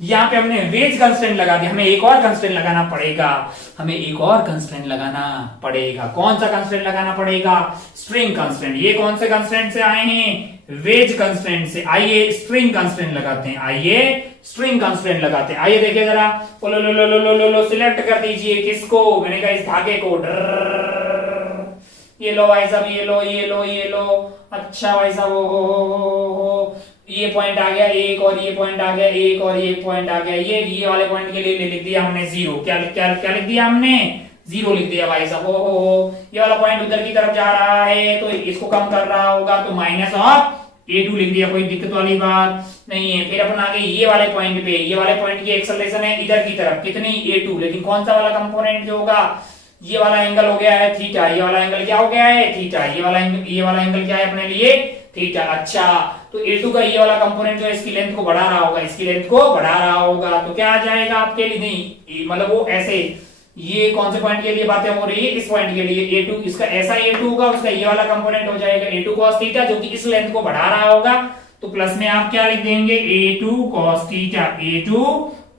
यहाँ पे हमने वेज कंस्ट्रेंट लगा दिया, हमें एक और कंस्ट्रेंट लगाना पड़ेगा, हमें एक और कंस्ट्रेंट लगाना पड़ेगा। कौन सा कंस्ट्रेंट लगाना पड़ेगा? String constraint. ये कौन से कंस्ट्रेंट से आए हैं? वेज कंस्ट्रेंट से। आइए स्ट्रिंग कंस्ट्रेंट लगाते हैं, आइए स्ट्रिंग कंस्ट्रेंट लगाते हैं। आइए देखिए जरा, लो लो लो लो लो लो लो सिलेक्ट कर दीजिए किसको? मैंने कहा इस धागे को। ये लो भाई साहब, ये लो ये लो ये लो। अच्छा भाई साहब, हो ये पॉइंट आ गया एक, और ये पॉइंट आ गया एक, और ये पॉइंट आ गया ये वाले पॉइंट के लिए लिख दिया हमने 0। क्या क्या क्या लिख दिया हमने? 0 लिख दिया भाई साहब। हो ये वाला पॉइंट उधर की तरफ जा रहा है तो इसको कम कर रहा होगा, तो माइनस ऑफ A2 लिख दिया, कोई दिक्कत वाली बात नहीं है। फिर अपन आगे ये वाले पॉइंट पे, ये वाले पॉइंट की एक्सेलरेशन है इधर की तरफ, कितनी? A2, लेकिन कौन सा वाला कंपोनेंट जो होगा? ये वाला एंगल हो गया है थीटा, ये वाला एंगल क्या हो गया है? थीटा। ये वाला एंगल क्या है अपने लिए? थीटा। अच्छा, तो A2 का ये वाला कंपोनेंट जो है इसकी लेंथ को बढ़ा रहा होगा, इसकी लेंथ को बढ़ा रहा होगा, तो क्या आ जाएगा आपके लिए? नहीं मतलब वो ऐसे, ये कौन से पॉइंट के लिए बातें हो रही है? इस पॉइंट के लिए A2, इसका ऐसा A2 होगा, उसका ये वाला कंपोनेंट हो जाएगा A2 cos थीटा, जो कि इस लेंथ को बढ़ा रहा होगा। तो प्लस में आप क्या लिख देंगे? A2 cos theta, A2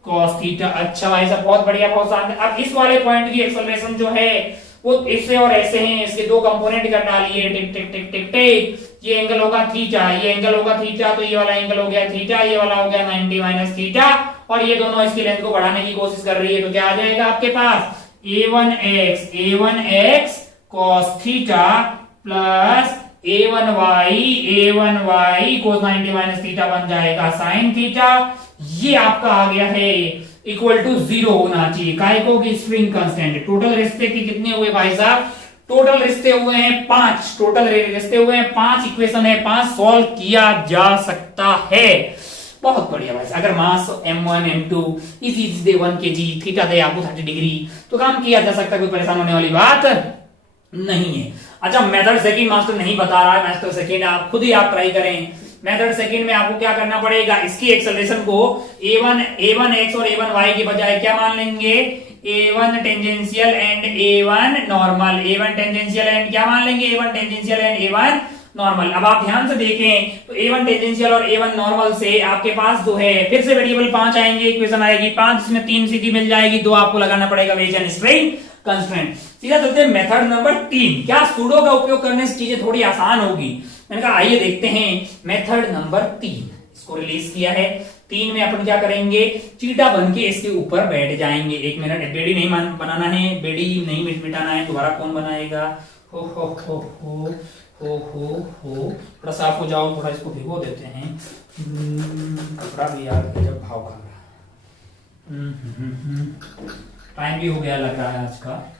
cos theta. अच्छा भाई साहब, बहुत बढ़िया, बहुत शानदार। अब इस वाले पॉइंट की एक्सेलरेशन जो है वो इससे और ऐसे हैं, इसके दो कंपोनेंट कर डालिए, टिक टिक टिक टिक टिक। ये एंगल होगा थीटा, ये एंगल होगा थीटा, तो ये वाला एंगल हो गया थीटा, ये वाला हो गया 90 माइनस थीटा, और ये दोनों इसकी लेंथ को बढ़ाने की कोशिश कर रही है। तो क्या आ जाएगा आपके पास? A1x cos theta plus A1y cos 90 minus theta बन जाएगा sin थीटा। ये आपका आ गया है इक्वल टू 0 होना चाहिए। काय को? कि स्ट्रिंग कांस्टेंट। टोटल रिश्ते की कितने हुए भाई साहब? टोटल रिश्ते हुए हैं 5। टोटल रिश्ते हुए हैं 5, इक्वेशन है 5, सॉल्व किया जा सकता है। बहुत बढ़िया भाई। अगर मास m1 m2 इसी दे 1 kg, थीटा दे आपको 30 डिग्री, तो काम किया जा सकता है, कोई परेशान होने वाली बात नहीं है। अच्छा, मेथड सेकंड मास्टर नहीं बता रहा है, मास्टर सेकंड आप खुद ही आप ट्राई करें। मेथड सेकंड में आपको क्या करना पड़ेगा? इसकी एक्सेलरेशन को A1x और A1y के बजाय क्या मान लेंगे? A1 tangential and A1 normal. A1 tangential and क्या मान लेंगे? A1 tangential and A1 normal. अब आप ध्यान से देखें तो A1 टेंजेंशियल और A1 नॉर्मल से आपके पास जो है फिर से वेरिएबल 5 आएंगे, इक्वेशन आएगी 5, इसमें 3 सीधी मिल जाएगी, 2 आपको लगाना पड़ेगा वेज एंड स्ट्रिंग कंस्ट्रेंट। सीधा चलते हैं मेथड नंबर 3। क्या सूडो का उपयोग करने से चीजें थोड़ी आसान होगी? मैंने कहा आइए देखते हैं मेथड नंबर 3। इसको रिलीज किया है। 3 में अपन क्या करेंगे? चीटा बन के इसके ऊपर बैठ जाएंगे। 1 मिनट, बेड़ी नहीं बनाना है, बेड़ी नहीं मिटाना है, दोबारा कौन बनाएगा? हो हो हो हो हो हो हो। थोड़ा साफ हो जाओ, थोड़ा इसको भिगो देते हैं। कपड़ा भी यार जब भाव खा रहा है। टाइम भी हो गया लग रहा है आज का।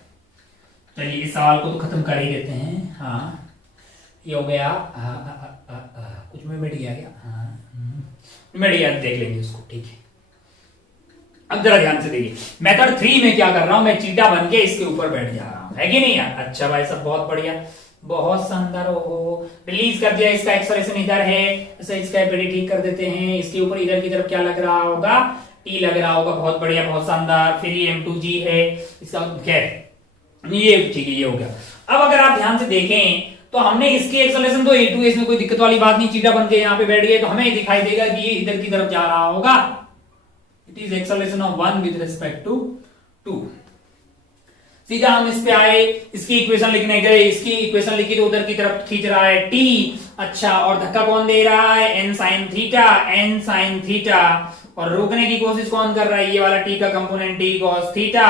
चलिए इस सवाल को तो खत्म कर ही देते हैं। हाँ, ये हो गया। कुछ में मिट गया क्या? मिट गया, देख लेंगे उसको, ठीक है। अब जरा ध्यान से देखिए, मेथड 3 में क्या कर रहा हूं मैं? चीटा बन के इसके ऊपर बैठ जा रहा हूं, है कि नहीं यार? अच्छा भाई सब बहुत बढ़िया, बहुत शानदार। हो रिलीज कर दिया। इसका एक्सेलरेशन इधर है, इसका पेड़ी ठीक कर देते हैं। इसके ऊपर इधर की तरफ क्या लग रहा होगा? T लग रहा होगा। बहुत बढ़िया, बहुत शानदार। फिर ये M2G है इसका, खैर ये ठीक है, ये हो गया। अब अगर आप ध्यान से देखें तो हमने इसकी एक्सेलरेशन तो A2 है, इसमें कोई दिक्कत वाली बात नहीं। चीटा बन के यहाँ पे बैठ गए तो हमें दिखाई देगा कि ये इधर की तरफ जा रहा होगा। It is acceleration of 1 with respect to 2। सीधा हम इस पे आए, इसकी इक्वेशन लिखने गए, इसकी इक्वेशन लिखी तो उधर की तरफ खींच रहा है T। अच्छा, और धक्का कौन दे रहा है? n sin theta, n sin theta. और रोकने की कोशिश कौन कर रहा है? ये वाला T का component T cos theta,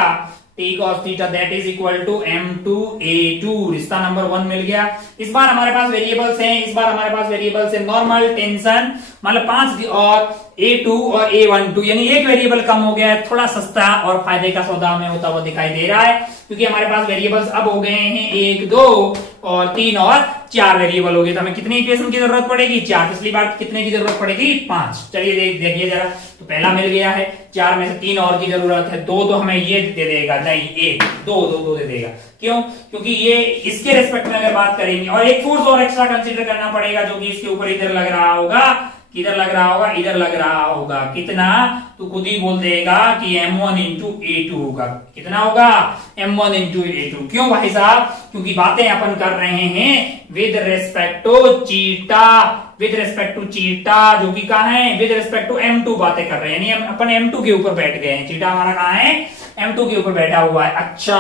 T cos theta that is equal to M2A2। रिश्ता नंबर 1 मिल गया। इस बार हमारे पास वेरिएबल्स हैं, इस बार हमारे पास वेरिएबल्स है नॉर्मल, टेंशन, मतलब 5 और A2 और A12, यानी एक वेरिएबल कम हो गया है। थोड़ा सस्ता और फायदे का सौदा में होता हुआ दिखाई दे रहा है, क्योंकि हमारे पास वेरिएबल्स अब हो गए हैं 1, 2 और 3 और 4 वेरिएबल हो गए। तो हमें कितनी इक्वेशन की जरूरत पड़ेगी? 4। पिछली बार कितने की जरूरत पड़ेगी? 5। चलिए देखिए जरा, तो पहला मिल गया है, 4 में से 3 और की जरूरत है। 2 तो हमें ये दे देगा, नहीं 1, 2 दे देगा। क्यों? क्योंकि ये इसके रेस्पेक्ट में अगर बात करेंगे, और एक फोर्स और एक्स्ट्रा कंसीडर करना पड़ेगा, जो कि इसके ऊपर इधर लग रहा होगा किधर लग रहा होगा, इधर लग रहा होगा। कितना, तो खुद ही बोल देगा कि m1 इंटू A2 होगा। कितना होगा, m1 इंटू A2। क्यों भाई साहब, क्योंकि बातें अपन कर रहे हैं with respect to theta, with respect to theta, जो कि कहा है विद रिस्पेक्ट टू M2 बातें कर रहे हैं, यानी अपन M2 के ऊपर बैठ गए हैं। चीटा हमारा कहाँ है, M2 के ऊपर बैठा हुआ है। अच्छा,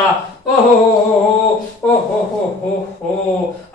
ओहो हो,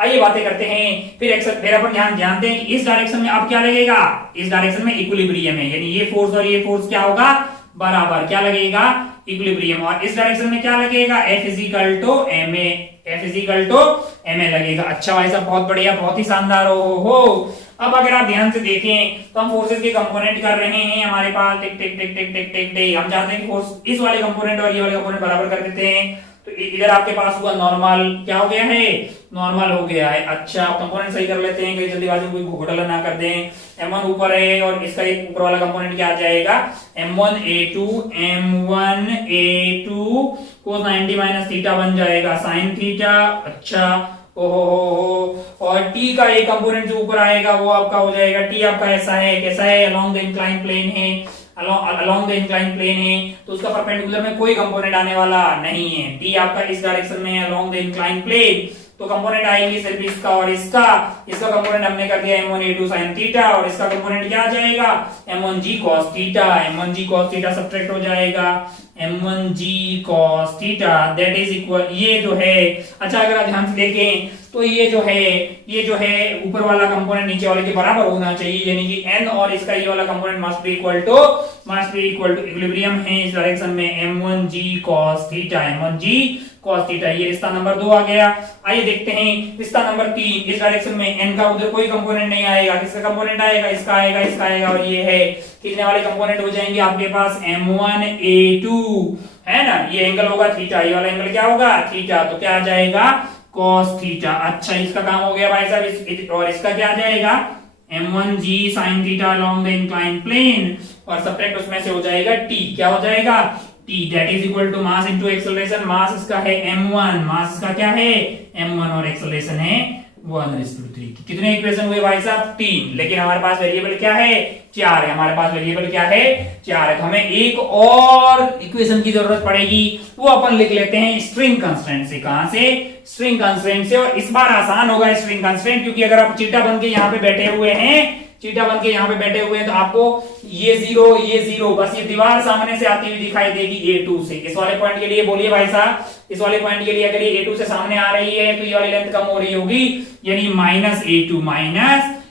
आइए बातें करते हैं। फिर अपन ध्यान जानते हैं कि इस डायरेक्शन में अब क्या लगेगा, इस डायरेक्शन में इक्विलिब्रियम है, यानी ये फोर्स और ये फोर्स क्या होगा, बराबर। क्या लगेगा, इक्विलिब्रियम। और इस डायरेक्शन में क्या लगेगा, F is equal to ma, F is equal to ma लगेगा। अच्छा भाई साहब, बहुत बढ़िया, बहुत ही शानदार। हो अब अगर आप ध्यान से देखें तो हम फोर्सेस के कंपोनेंट कर रहे हैं हमारे पास, टिक टिक टिक टिक टिक टिक टिक। हम चाहते हैं कि फोर्स इस वाले कंपोनेंट और ये वाले कंपोनेंट बराबर कर देते हैं। तो इधर आपके पास हुआ नॉर्मल, क्या हो गया है, नॉर्मल हो गया है। अच्छा, कंपोनेंट सही कर लेते हैं, कहीं जल्दीबाजी में कोई घोटाला ना कर दें। m1 ऊपर है और इसका एक ऊपर वाला कंपोनेंट क्या आ जाएगा, m1a2, m1a2 cos 90 minus theta बन जाएगा sin थीटा। अच्छा, ओहो, और t का एक कंपोनेंट जो ऊपर आएगा वो आपका हो जाएगा, t आपका ऐसा है, कैसा है, अलोंग द इंक्लाइन प्लेन है, अलोंग द इंक्लाइन प्लेन है, तो उसका परपेंडिकुलर में कोई कंपोनेंट आने वाला नहीं है। t आपका इस डायरेक्शन में है, अलोंग द इंक्लाइन प्लेन, तो कंपोनेंट आएंगे सिर्फ इसका और इसका। इसका कंपोनेंट हमने कर दिया m1a2 sin थीटा, और इसका कंपोनेंट क्या आ जाएगा, m1g cos theta. m1g cos theta subtract हो जाएगा, m1g cos theta that is equal, ये जो है। अच्छा, अगर आप ध्यान से देखें तो ये जो है ऊपर वाला कंपोनेंट नीचे वाले के बराबर होना चाहिए, यानी कि n और इसका ये वाला component must be equal to equilibrium है इस डायरेक्शन में, m1g cos theta, m1g cos theta. ये रिश्ता नंबर 2 आ गया। आइए देखते हैं रिश्ता नंबर 3, इस डायरेक्शन में n का उधर कोई कंपोनेंट नहीं आएगा, किसका कंपोनेंट आएगा, इसका आएगा, इसका आएगा, और ये है कितने वाले कंपोनेंट हो जाएंगे आपके पास, m1a2 है ना, ये एंगल होगा थीटा, ये वाला एंगल क्या होगा, थीटा, तो क्या आ जाएगा, cos थीटा। अच्छा, इसका काम हो गया भाई साहब, और इसका क्या आ जाएगा, m1g sin theta along the inclined plane, और सब्ट्रैक्ट उसमें से हो जाएगा t, क्या हो जाएगा, t that is equal to mass into acceleration. मास इसका है m1, मास इसका क्या है, m1, और एक्सेलरेशन है 1/3। कितने इक्वेशन हुए भाई साहब, 3, लेकिन हमारे पास वेरिएबल क्या है, 4 है। हमारे पास वेरिएबल क्या है, 4 है, तो हमें एक और इक्वेशन की जरूरत पड़ेगी, वो अपन लिख लेते हैं स्ट्रिंग कंस्ट्रेंट से। कहां से, स्ट्रिंग कंस्ट्रेंट से। और इस बार आसान होगा स्ट्रिंग कंस्ट्रेंट, क्योंकि अगर आप चीटा बन के यहाँ पे बैठे हुए हैं, चीटा बन के यहाँ पे बैठे हुए हैं, तो आपको ये जीरो बस ये दीवार सामने से आती हुई दिखाई देगी A2 से। इस वाले पॉइंट के लिए बोलिए भाई साहब, इस वाले पॉइंट के लिए अगर ये A2 से सामने आ रही है तो ये वाली लेंथ कम हो रही होगी, यानी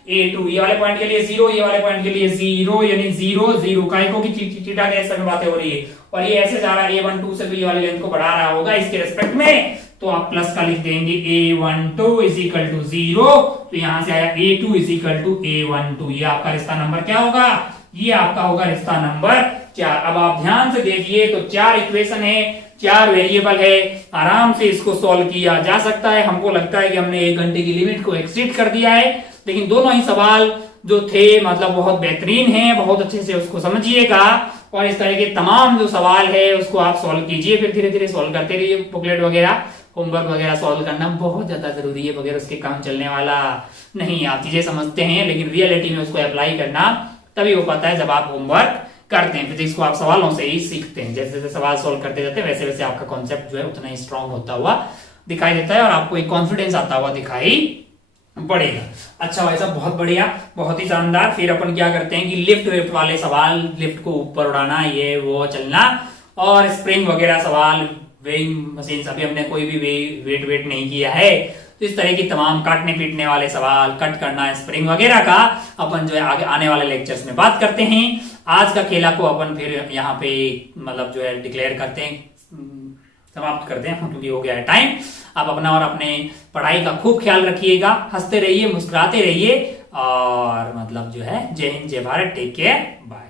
-A2, ये वाले पॉइंट के लिए 0, ये वाले पॉइंट के लिए 0, यानी 0 काइको की चीटा के ऐसे में बातें हो रही है, और ये ऐसे जा रहा है A12 से, तो ये वाली लेंथ को बढ़ा रहा होगा इसके रेस्पेक्ट में, तो आप प्लस का लिख देंगे A12 इज इक्वल टू 0, तो यहां से आया A2 is equal to A12। ये आपका रिश्ता नंबर क्या होगा, ये आपका होगा रिश्ता नंबर 4। अब आप ध्यान से देखिए, तो 4 इक्वेशन है, 4 वेरिएबल है, आराम से इसको सॉल्व किया जा सकता है। हमको लगता है कि हमने 1 घंटे की लिमिट को एक्सीड कर दिया है, लेकिन दोनों ही सवाल जो थे मतलब बहुत बेहतरीन हैं, बहुत अच्छे से उसको समझिएगा, और इस तरह के तमाम जो सवाल है उसको आप सॉल्व कीजिए, फिर धीरे धीरे सॉल्व करते रहिए। बुकलेट वगैरह, होमवर्क वगैरह सॉल्व करना बहुत ज्यादा जरूरी है, वगैरह उसके काम चलने वाला नहीं। आप चीजें समझते हैं, लेकिन रियलिटी में उसको अप्लाई करना तभी हो पाता है जब आप होमवर्क करते हैं। फिजिक्स को आप सवालों से ही सीखते हैं, जैसे जैसे सवाल सॉल्व करते जाते हैं वैसे वैसे आपका कॉन्सेप्ट जो है उतना ही स्ट्रांग होता हुआ दिखाई देता है, और आपको एक कॉन्फिडेंस आता हुआ दिखाई पड़ेगा। अच्छा भाई साहब, बहुत बढ़िया, बहुत ही शानदार। फिर अपन क्या करते हैं कि लिफ्ट वेफ्ट वाले सवाल, लिफ्ट को ऊपर उड़ाना, ये वो चलना, और स्प्रिंग वगैरह सवाल, वेइंग मशीन, अभी हमने कोई भी वेट नहीं किया है, तो इस तरह की तमाम काटने पीटने वाले सवाल, कट करना, स्प्रिंग वगैरह का अपन जो है आगे आने वाले लेक्चर्स में बात करते हैं। आज का खेला को अपन फिर यहाँ पे मतलब जो है डिक्लेयर करते हैं, समाप्त करते हैं, क्योंकि हो गया है टाइम। आप अपना और अपने पढ़ाई का खूब ख्याल रखिएगा, हंसते रहिए, मुस्कुराते रहिए, और मतलब जो है जय हिंद, जय भारत, टेक केयर, बाय।